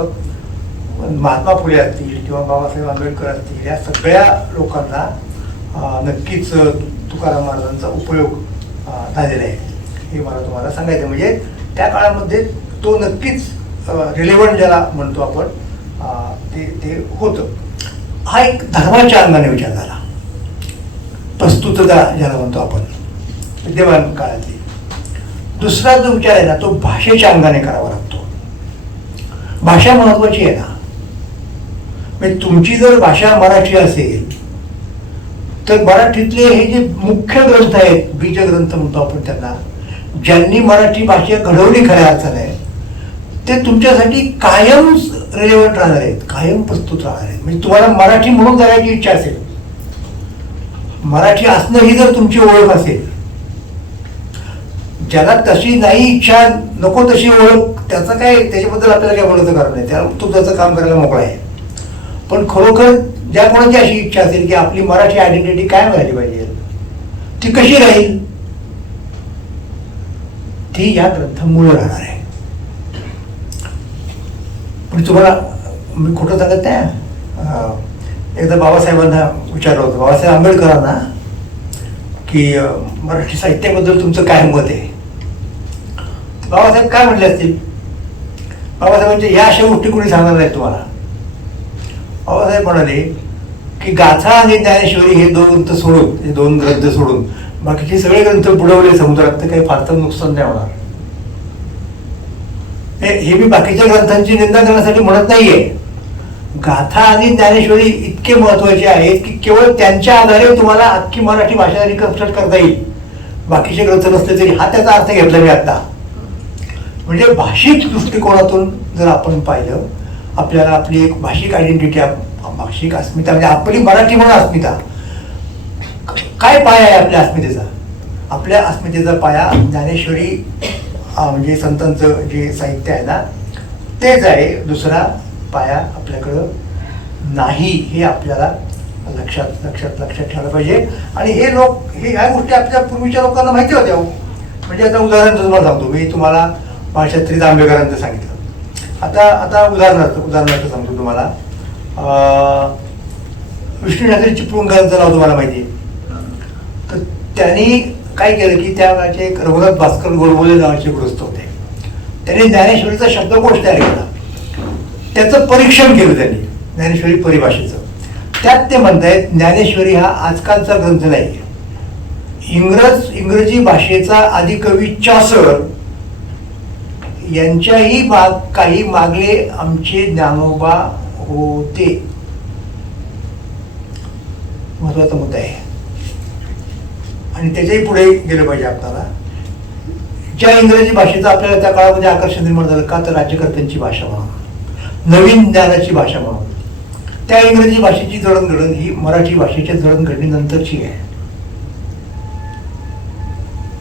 महात्मा फुले असतील किंवा बाबासाहेब आंबेडकर असतील, या सगळ्या लोकांना नक्कीच तुकाराम महाराजांचा उपयोग झालेला आहे, हे मला तुम्हाला सांगायचं. म्हणजे त्या काळामध्ये तो नक्कीच रिलेव्हंट ज्याला म्हणतो आपण ते होतं. हा एक धर्माच्या अंगाने विचार झाला, प्रस्तुतता ज्याला म्हणतो आपण विद्यमान काळातली. दुसरा जो विचार आहे ना, तो भाषेच्या अंगाने करावा लागतो. भाषा महत्वाची आहे ना. म्हणजे तुमची जर भाषा मराठी असेल तर मराठीतले हे जे मुख्य ग्रंथ आहेत, बीज ग्रंथ म्हणतो आपण त्यांना, ज्यांनी मराठी भाषा घडवली खऱ्या अर्थाने, ते तुमच्यासाठी कायम रिलेव्हंट राहणार आहेत, कायम प्रस्तुत राहणार आहेत. म्हणजे तुम्हाला मराठी म्हणून करायची इच्छा असेल, मराठी असणं ही जर तुमची ओळख असेल, ज्याला तशी नाही इच्छा, नको तशी ओळख, त्याचं काय, त्याच्याबद्दल आपल्याला काय बोलायचं कारण नाही, त्याला तो त्याचं काम करायला मोकळा आहे. पण खरोखर ज्या कोणाची अशी इच्छा असेल की आपली मराठी आयडेंटिटी काय मिळाली पाहिजे, ती कशी राहील, ती या ग्रंथामुळे राहणार आहे. पण तुम्हाला मी खोटं सांगत नाही. एकदा बाबासाहेबांना विचारलं होतं, बाबासाहेब आंबेडकरांना, की मराठी साहित्याबद्दल तुमचं काय मत आहे. बाबासाहेब काय म्हटले असतील? बाबासाहेबांच्या या अशा गोष्टी कोणी सांगणार नाही तुम्हाला. बाबासाहेब म्हणाले की गाथा आणि ज्ञानेश्वरी हे दोन ग्रंथ सोडून बाकीचे सगळे ग्रंथ बुडवले समुद्रात तर काही फारसं नुकसान नाही होणार. हे मी बाकीच्या ग्रंथांची निंदा करण्यासाठी म्हणत नाहीये. गाथा आणि ज्ञानेश्वरी इतके महत्वाचे आहेत की केवळ त्यांच्या आधारे तुम्हाला अख्खी मराठी भाषा रिकन्स्ट्रक्ट करता येईल. बाकीचे ग्रंथ नसले तरी हा त्याचा अर्थ घेतला मी आता. म्हणजे भाषिक दृष्टिकोनातून जर आपण पाहिलं, आपल्याला आपली एक भाषिक आयडेंटिटी, भाषिक अस्मिता म्हणजे आपली मराठी म्हणून अस्मिता, काय पाया आहे आपल्या अस्मितेचा? आपल्या अस्मितेचा पाया ज्ञानेश्वरी म्हणजे संतांचं जे साहित्य आहे ना तेच आहे. दुसरा पाया आपल्याकडं नाही हे आपल्याला लक्षात ठेवलं पाहिजे. आणि हे लोक ह्या गोष्टी आपल्या पूर्वीच्या लोकांना माहिती होत्या. म्हणजे आता उदाहरण तुम्हाला सांगतो मी. तुम्हाला बाळशास्त्री जांभेकरांचं सांगितलं. आता उदाहरणार्थ सांगतो तुम्हाला. विष्णूशास्त्री चिपळूणकरांचं नाव तुम्हाला माहिती आहे. तर त्यांनी काय केलं की त्या वेळाचे एक रघुनाथ भास्कर गोडबोले नावाचे गृहस्थ होते. त्यांनी ज्ञानेश्वरीचा शब्दकोश तयार केला. त्याचं परीक्षण केलं त्यांनी ज्ञानेश्वरी परिभाषेचं. त्यात ते म्हणतायत ज्ञानेश्वरी हा आजकालचा ग्रंथ नाही. इंग्रजी भाषेचा आदिकवी चॉसर यांच्याही काही मागले आमचे ज्ञानोबा होते. महत्वाचा मुद्दा आहे. आणि त्याच्याही पुढे गेलं पाहिजे आपल्याला. ज्या इंग्रजी भाषेचं आपल्याला त्या काळामध्ये आकर्षण निर्माण झालं का, तर राज्यकर्त्यांची भाषा म्हणून, नवीन ज्ञानाची भाषा म्हणून. त्या इंग्रजी भाषेची जडणघडण ही मराठी भाषेच्या जडणघडणीनंतरची आहे.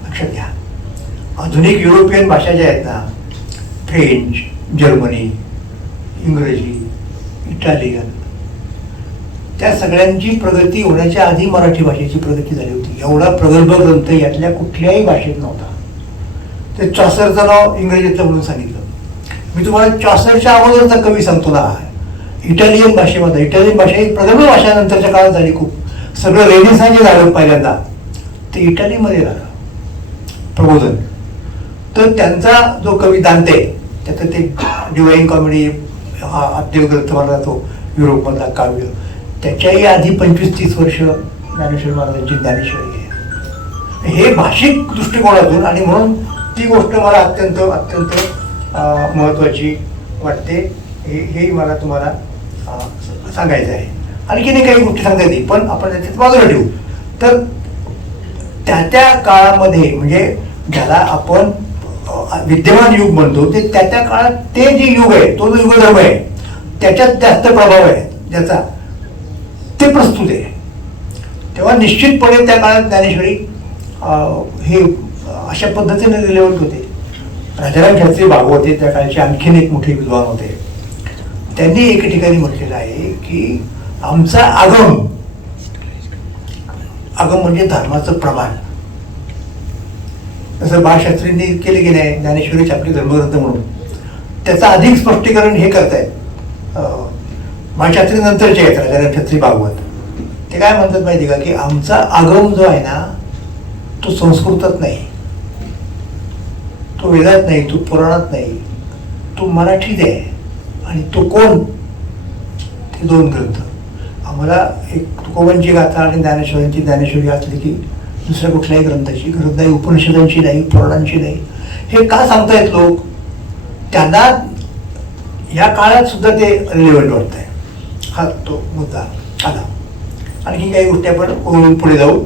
लक्षात घ्या. आधुनिक युरोपियन भाषा ज्या आहेत ना, फ्रेंच, जर्मनी, इंग्रजी, इटालियन, त्या सगळ्यांची प्रगती होण्याच्या आधी मराठी भाषेची प्रगती झाली होती. एवढा प्रगल्भ ग्रंथ यातल्या कुठल्याही भाषेत नव्हता. ते चॉसरचं नाव इंग्रजीचं म्हणून सांगितलं मी तुम्हाला. चॉसरच्या अगोदरचा कवी सांगतो ना, इटालियन भाषेमध्ये. इटालियन भाषा ही प्रगल्भ भाषा नंतरच्या काळात झाली खूप. सगळं रेनेसां जे झालं पहिल्यांदा ते इटालीमध्ये झालं, प्रबोधन. तर त्यांचा जो कवी दांते, त्याचं ते डिवाईन कॉमेडी हा अद्यव ग्रंथ मानला जातो युरोपमधला काव्य, त्याच्याही आधी 25-30 वर्ष ज्ञानेश्वर महाराजांची ज्ञानेश्वरी आहे. हे भाषिक दृष्टिकोनातून. आणि म्हणून ती गोष्ट मला अत्यंत महत्त्वाची वाटते. हेही मला तुम्हाला सांगायचं आहे. आणखीनही काही गोष्टी सांगता येतील पण आपण त्याच्यात बाजूला ठेवू. तर त्या काळामध्ये म्हणजे ज्याला आपण विद्यमान युग म्हणतो ते त्या काळात ते जे युग आहे, तो जो युगधर्म आहे त्याच्यात जास्त प्रभाव आहे ज्याचा, ते प्रस्तुत आहे. तेव्हा निश्चितपणे त्या काळात ज्ञानेश्वरी हे अशा पद्धतीने रिलेव्हंट होते. राजाराम शास्त्री भागवते त्या काळचे आणखीन एक मोठे विद्वान होते. त्यांनी एके ठिकाणी म्हटलेलं आहे की आमचा आगम म्हणजे धर्माचं प्रमाण. जसं बाळशास्त्रींनी केले की नाही ज्ञानेश्वरी आपली धर्मग्रंथ म्हणून, त्याचं अधिक स्पष्टीकरण हे करतायत बाळशास्त्री नंतरचे आहेत राजाराम शास्त्री भागवत. ते काय म्हणतात माहिती का की आमचा आगम जो आहे ना तो संस्कृतात नाही, तो वेदात नाही, तो पुराणात नाही, तो मराठीत आहे. आणि तो कोण? ते 2 ग्रंथ. आम्हाला एक तुकोबांची गाथा आणि ज्ञानेश्वरी असली की दुसऱ्या कुठल्याही ग्रंथाची गरज नाही, उपनिषदांची नाही, पुराणांची नाही. हे का सांगतायत लोक? त्यांना या काळात सुद्धा ते रिलेव्हंट वाटत आहे. हा तो मुद्दा आला. आणखी काही गोष्टी आपण पुढे जाऊ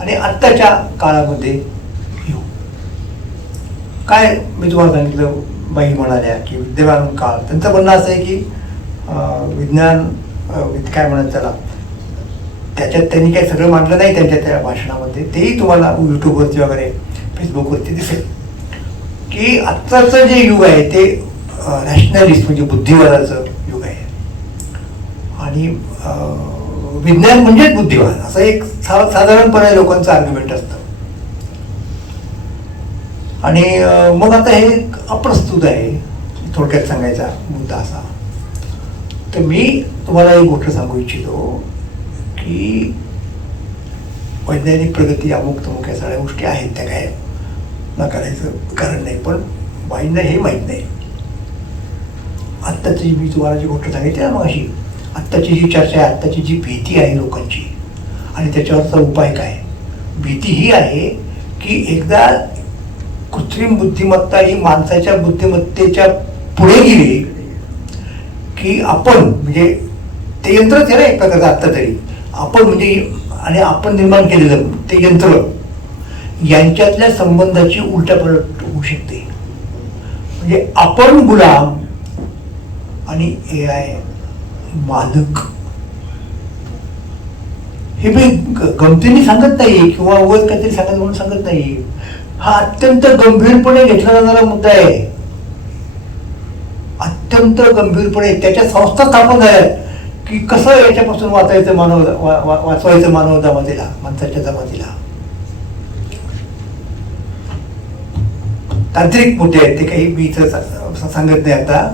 आणि आत्ताच्या काळामध्ये येऊ. काय मी तुम्हाला सांगितलं, बाई म्हणाल्या की विद्यमान काळ. त्यांचं म्हणणं असं आहे की विज्ञान काय म्हणतात त्याला, त्याच्यात त्यांनी काही सगळं मांडलं नाही त्यांच्या त्या भाषणामध्ये. तेही तुम्हाला यूट्यूबवरती वगैरे फेसबुकवरती दिसेल की आत्ताचं जे युग आहे ते रॅशनलिस्ट म्हणजे बुद्धिवादाचं युग आहे. आणि विज्ञान म्हणजेच बुद्धिवाद असं एक साधारणपणे लोकांचं आर्ग्युमेंट असतं. आणि मग आता हे अप्रस्तुत आहे थोडक्यात सांगायचा मुद्दा असा. तर मी तुम्हाला एक गोष्ट सांगू इच्छितो की वैज्ञानिक प्रगती अमुक तमुक या सगळ्या गोष्टी आहेत, त्या काय नाकारायचं कारण नाही, पण माहीत नाही हे माहीत नाही. आत्ताची मी तुम्हाला जी गोष्ट सांगितली ना मग अशी, आत्ताची जी चर्चा आहे, आत्ताची जी भीती आहे लोकांची आणि त्याच्यावरचा उपाय काय, भीती ही आहे की एकदा कृत्रिम बुद्धिमत्ता ही माणसाच्या बुद्धिमत्तेच्या पुढे गेली की आपण म्हणजे ते यंत्रच आहे ना एक प्रकारचं आत्ता तरी, आपण म्हणजे आणि आपण निर्माण केलेलं ते यंत्र यांच्यातल्या संबंधाची उलटापलट होऊ शकते. म्हणजे आपण गुलाम आणि AI मालक. हे मी गमतीने सांगत नाही किंवा उगाच काहीतरी सांगत म्हणून सांगत नाही, हा अत्यंत गंभीरपणे घेतला जाणारा मुद्दा आहे, अत्यंत गंभीरपणे. त्याच्या संस्था स्थापन झाल्या की कसं याच्यापासून वाचायचं वाचवायचं मानव जमातीला, माणसाच्या जमातीला. तांत्रिक मुद्दे आहेत ते काही मी इथं सांगत नाही आता.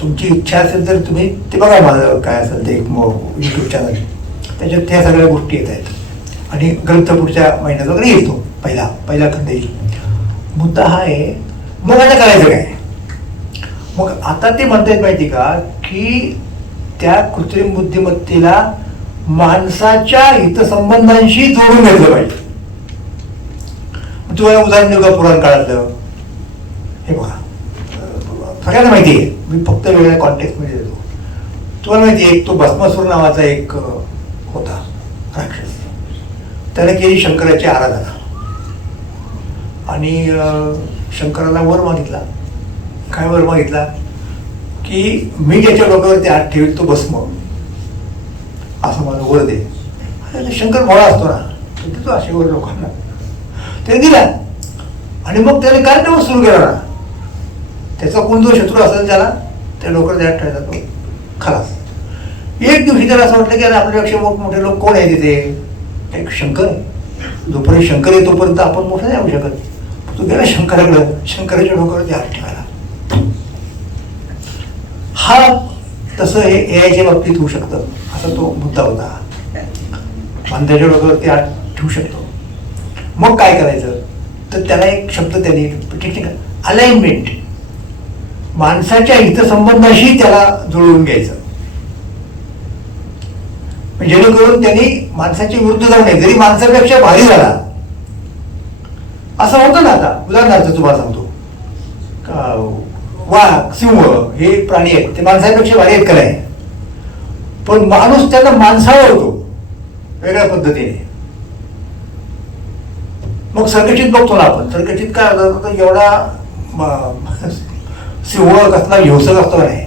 तुमची इच्छा असेल तर तुम्ही ते बघा, माझं काय असेल ते YouTube चॅनल, त्याच्यात त्या सगळ्या गोष्टी येत आहेत आणि ग्रंथ पुढच्या महिन्यात वगैरे येतो, पहिला खंड येईल. मुद्दा हा आहे मग आता करायचं काय. मग आता ते म्हणतायत माहिती का की त्या कृत्रिम बुद्धिमत्तेला माणसाच्या हितसंबंधांशी जोडून घेतलं पाहिजे. तुम्हाला उदाहरण देऊ का पुराण काळातलं, हे बघा सगळ्यांना माहिती आहे, मी फक्त वेगळ्या कॉन्टेक्स्टमध्ये देतो. तुम्हाला माहिती आहे, एक तो भस्मासूर नावाचा एक होता राक्षस, त्याने केली शंकराची आराधना आणि शंकराला वर मागितला. काय वर मागितला की मी ज्याच्या डोक्यावरती हात ठेवील तो भस्म, असं माझं वर दे. शंकर भोळा असतो ना, तो देतो असे वर लोकांना. त्याने दिला आणि मग त्याने कार्यक्रम सुरू केला ना. त्याचा कोण जो शत्रू असेल त्याला त्या डोक्यावर हात ठेवायचा, तो खलास. एक दिवशी त्याला असं वाटलं की अरे आपल्यापेक्षा मोठमोठे लोक कोण आहे तिथे, एक शंकर आहे. जोपर्यंत शंकर आहे तोपर्यंत आपण मोठं नाही होऊ शकत. तो गेला शंकराकडं, शंकराच्या डोक्यावरती हात ठेवायला. हा तसं हे AIच्या बाबतीत होऊ शकतं, असा तो मुद्दा होता. माणसाच्या डोक्यावरती हात ठेवू शकतो. मग काय करायचं तर त्याला एक शब्द त्यांनी टेक्निकल अलाइनमेंट, माणसाच्या हितसंबंधाशी त्याला जुळवून घ्यायचं, जेणेकरून त्यांनी माणसाच्या विरुद्ध जाऊ नये, जरी माणसापेक्षा भारी झाला. असं होतं ना, आता उदाहरणार्थ तुम्हाला सांगतो, वाघ सिंह हे प्राणी आहेत, ते माणसापेक्षा भारी आहेत का नाही, पण माणूस त्यांना माणसाळा होतो वेगळ्या पद्धतीने. मग संकचित बघतो ना आपण, संकचित काय होतं, एवढा सिंह कसला हिंसक असतो नाही,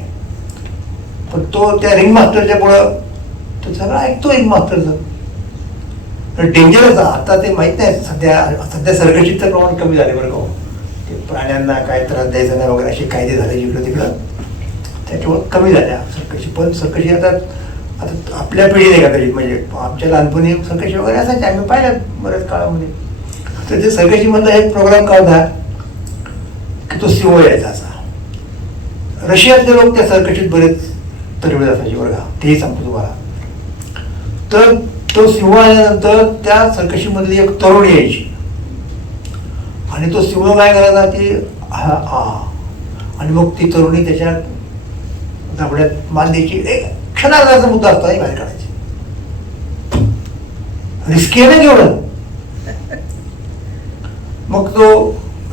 पण तो त्या रिंग मास्टरच्या पुढं तो सगळं ऐकतो. रिंग मास्टरचं डेंजरच. आता ते माहित नाही, सध्या सर्कशीचं प्रमाण कमी झाले बरं का. ते प्राण्यांना काय त्रास द्यायचा नाही वगैरे असे कायदे झाले जिकडं तिकडं, त्याच्यावर कमी झाल्या सर्कशी. पण सर्कशी आता आपल्या पिढी नाही का तरी, म्हणजे आमच्या लहानपणी सर्कशी वगैरे असायचे, आम्ही पाहिल्या बऱ्याच काळामध्ये. तर ते सर्कशीमधला एक प्रोग्राम काय होता की तो सिंह यायचा असा. रशियातले लोक त्या सर्कशीत बरेच तरवेळ असायचे बरं का, तेही सांगतो तुम्हाला. तर तो सिंह आल्यानंतर त्या सर्कशीमधली एक तरुणी यायची आणि तो सिंह काय करायचा की आणि मग ती तरुणी त्याच्या दाबड्यात मान द्यायची. एक क्षणाचा मुद्दा असतो बाहेर काढायची. रिस्की आहे ना केवढं. मग तो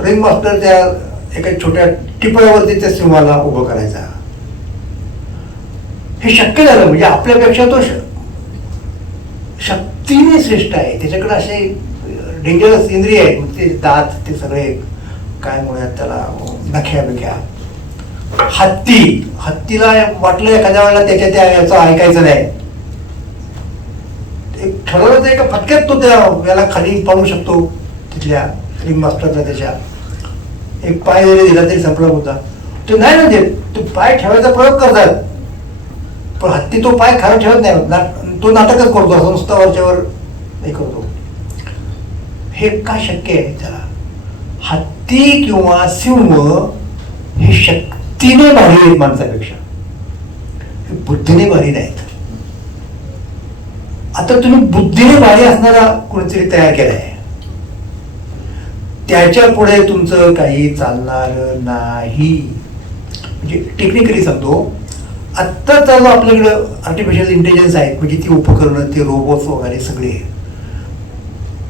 रिंग मास्टर त्या एका छोट्या टिपळ्यावरती त्या सिंहाला उभं करायचा. हे शक्य झालं म्हणजे आपल्यापेक्षा तो शक्तीने श्रेष्ठ आहे. त्याच्याकडे असे डेंजरस इंद्रिय आहेत, मग ते दात ते सगळे काय म्हणूयात त्याला, नख्या बिख्या. हत्तीला वाटलं एखाद्या वेळेला त्याच्या त्या याचं ऐकायचं नाही, एक ठरवलं तर एका फटक्यात तो त्या याला खाली पाडू शकतो. तिथल्या रिंग मास्टरला त्याच्या एक पाय जरी दिला तरी संपला होता. तो नाही ना देत, तो पाय ठेवायचा प्रयोग करतात, पण हत्ती तो पाय खरं ठेवत नाही, तो नाटकच करतो, असं नुसता वरच्यावर हे करतो. हे का शक्य आहे त्याला. हत्ती किंवा सिंह हे शक्तीने भारी आहेत माणसापेक्षा, हे बुद्धीने भारी नाहीत. आता तुम्ही बुद्धीने भारी असणारा कोणीतरी तयार केलाय, त्याच्या पुढे तुमचं काही चालणार नाही. म्हणजे टेक्निकली सांगतो, आत्ता चालू आपल्याकडं आर्टिफिशियल इंटेलिजन्स आहेत, म्हणजे ती उपकरणं, ते रोबोट्स वगैरे सगळे,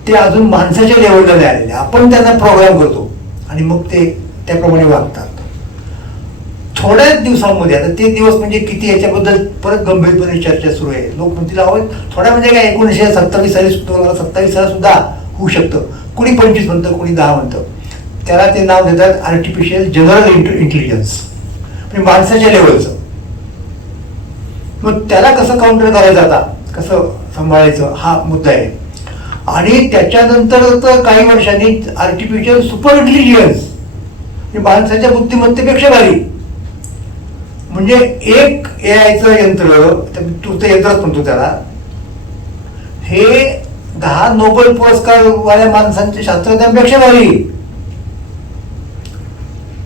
ते अजून माणसाच्या लेवलला नाही आलेले. आपण त्यांना प्रोग्राम करतो आणि मग ते त्याप्रमाणे वागतात. थोड्याच दिवसांमध्ये, आता ते दिवस म्हणजे किती, याच्याबद्दल परत गंभीरपणे चर्चा सुरू आहे. लोक म्हणतील अहो थोड्या म्हणजे काय 1927 साली 27 साली सुद्धा होऊ शकतं. कुणी 25 म्हणतं, कुणी 10 म्हणतं. त्याला ते नाव देतात आर्टिफिशियल जनरल इंटेलिजन्स, म्हणजे माणसाच्या लेवलचं. मग त्याला कसं काउंटर करायचं, आता कसं सांभाळायचं, हा मुद्दा आहे. आणि त्याच्यानंतर तर काही वर्षांनी आर्टिफिशियल सुपर इंटेलिजन्स, म्हणजे माणसाच्या बुद्धिमत्तेपेक्षा भारी. म्हणजे एक एआयचं यंत्र, तुमचं यंत्रच म्हणतो त्याला, हे 10 नोबेल पुरस्कार वाल्या माणसांच्या शास्त्रज्ञांपेक्षा भारी.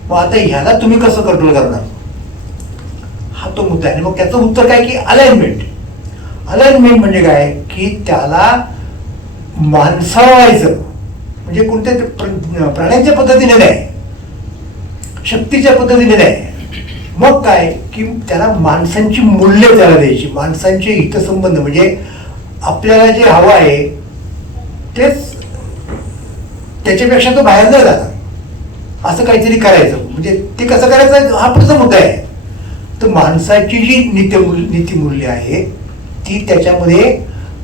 मग आता ह्याला तुम्ही कसं कंट्रोल करणार, हा तो मुद्दा आहे. आणि मग त्याचं उत्तर काय की अलाइनमेंट. अलाइनमेंट म्हणजे काय की त्याला माणसावायचं, म्हणजे कोणत्या प्राण्यांच्या पद्धतीने नाही, शक्तीच्या पद्धतीने नाही. मग काय की त्याला माणसांची मूल्य त्याला द्यायची, माणसांचे हितसंबंध, म्हणजे आपल्याला जे हवं आहे तेच, त्याच्यापेक्षा तो बाहेर नाही जाणार, असं काहीतरी करायचं. म्हणजे ते कसं करायचं हा पुढचा मुद्दा आहे. तर माणसाची जी नीतिमूल्य आहे ती त्याच्यामध्ये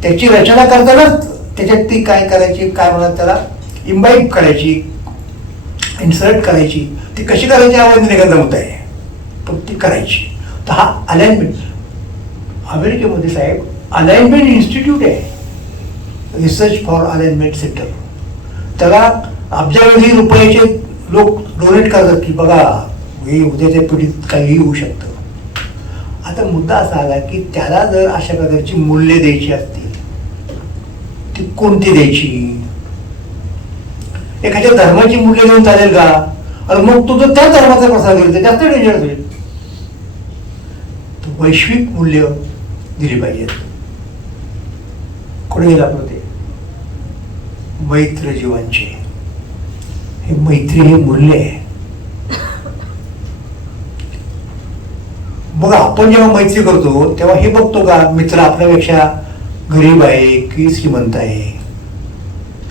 त्याची रचना करतानाच त्याच्यात ती काय करायची, काय म्हणतात त्याला, इम्बाईब करायची, इन्सर्ट करायची. ती कशी करायची हा वैज्ञानिकांचा मुद्दा आहे, पण ती करायची. तर हा अलाइनमेंट, अमेरिकेमध्ये साहेब अलाइनमेंट इन्स्टिट्यूट आहे, रिसर्च फॉर अलाइनमेंट सेंटर. त्याला अब्जावधी रुपयाचे लोक डोनेट करतात की बघा हे उद्याच्या पिढीत काहीही होऊ शकतं. आता मुद्दा असा आला की त्याला जर अशा प्रकारची मूल्य द्यायची असतील, ती कोणती द्यायची? एखाद्या धर्माची मूल्य देऊन चालेल का? आणि मग तो जर त्या धर्माचा प्रसार केला तर जास्त डेंजरस होईल. वैश्विक मूल्य दिली पाहिजेत. कोणी गेलं आपलं ते मैत्र जीवांचे, हे मैत्री हे मूल्य आहे. मग आपण जेव्हा मैत्री करतो तेव्हा हे बघतो का मित्र आपल्यापेक्षा गरीब आहे की श्रीमंत आहे,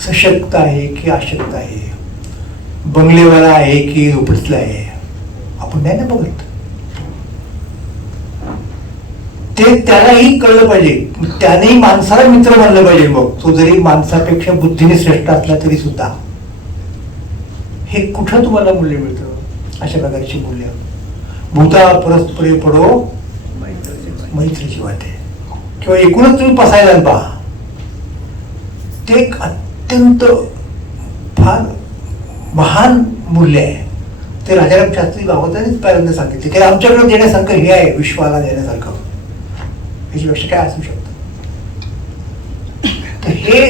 सशक्त आहे की अशक्त आहे, बंगलेवाला आहे की झोपडीतला आहे, आपण नाही ना बघत. ते त्यालाही कळलं पाहिजे, त्यानेही माणसाला मित्र मानलं पाहिजे. मग तो जरी माणसापेक्षा बुद्धीने श्रेष्ठ असला तरी सुद्धा हे कुठं तुम्हाला मूल्य मिळतं, अशा प्रकारची मूल्य. भूता परस्परे पडो मैत्रीची वाटे, किंवा एकूणच तुम्ही पसायला पहा, ते एक अत्यंत फार महान मूल्य आहे. ते राजाराम शास्त्री भागवतानेच पहिल्यांदा सांगितले की आमच्याकडे देण्यासारखं हे आहे, विश्वाला देण्यासारखं, याच्यापेक्षा काय असू शकतं. तर हे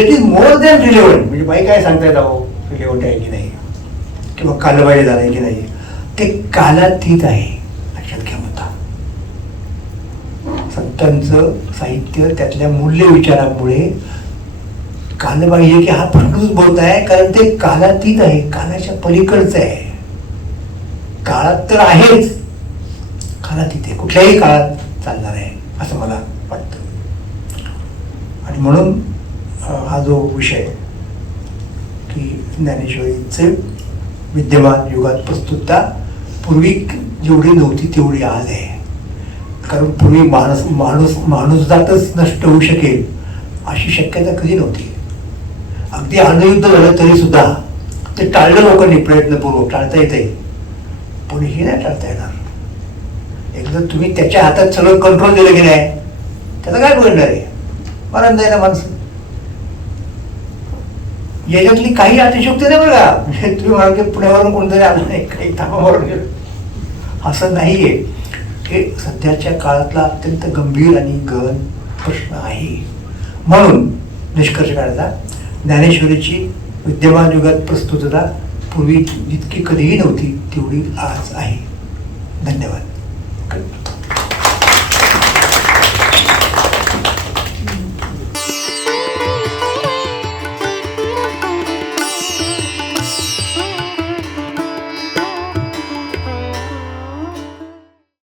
it is more than relevant. म्हणजे बाई काय सांगतायत अहो रिलेव्हंट आहे की नाही, किंवा कालबाह्य झालं आहे की नाही, ते कालातीत आहे, लक्षात घ्या. मुद्दा संतांचं साहित्य त्यातल्या मूल्य विचारामुळे कालबाह्य की हा प्रश्नच बोलत आहे, कारण ते कालातीत आहे, कालाच्या पलीकडचं आहे. काळात तर आहेच, कालातीत आहे, कुठल्याही काळात चालणार आहे असं मला वाटतं. आणि म्हणून हा जो विषय की ज्ञानेश्वरीचे विद्यमान युगात प्रस्तुतता पूर्वी जेवढी नव्हती तेवढी आज आहे. कारण पूर्वी माणूस जातच नष्ट होऊ शकेल अशी शक्यता कधी नव्हती. अगदी अणुयुद्ध झालं तरी सुद्धा ते टाळलं लोकांनी प्रयत्नपूर्वक. टाळता येते, पण हे नाही टाळता येणार. एकदा तुम्ही त्याच्या हातात सगळं कंट्रोल दिलं की नाही, त्याचं काय बोलणार आहे, मरण जाईल ना माणसं. याच्यातली काही अतिशयोक्ती नाही बघा. म्हणजे तुम्ही म्हणाल की पुण्यावरून कोणतरी आलं नाही, काही थांबावरून गेलं, असं नाहीये. हे सध्याच्या काळातला अत्यंत गंभीर आणि गहन प्रश्न आहे. म्हणून निष्कर्ष काढायचा, ज्ञानेश्वरीची विद्यमान युगात प्रस्तुतता पूर्वी जितकी कधीही नव्हती तेवढी आज आहे. धन्यवाद.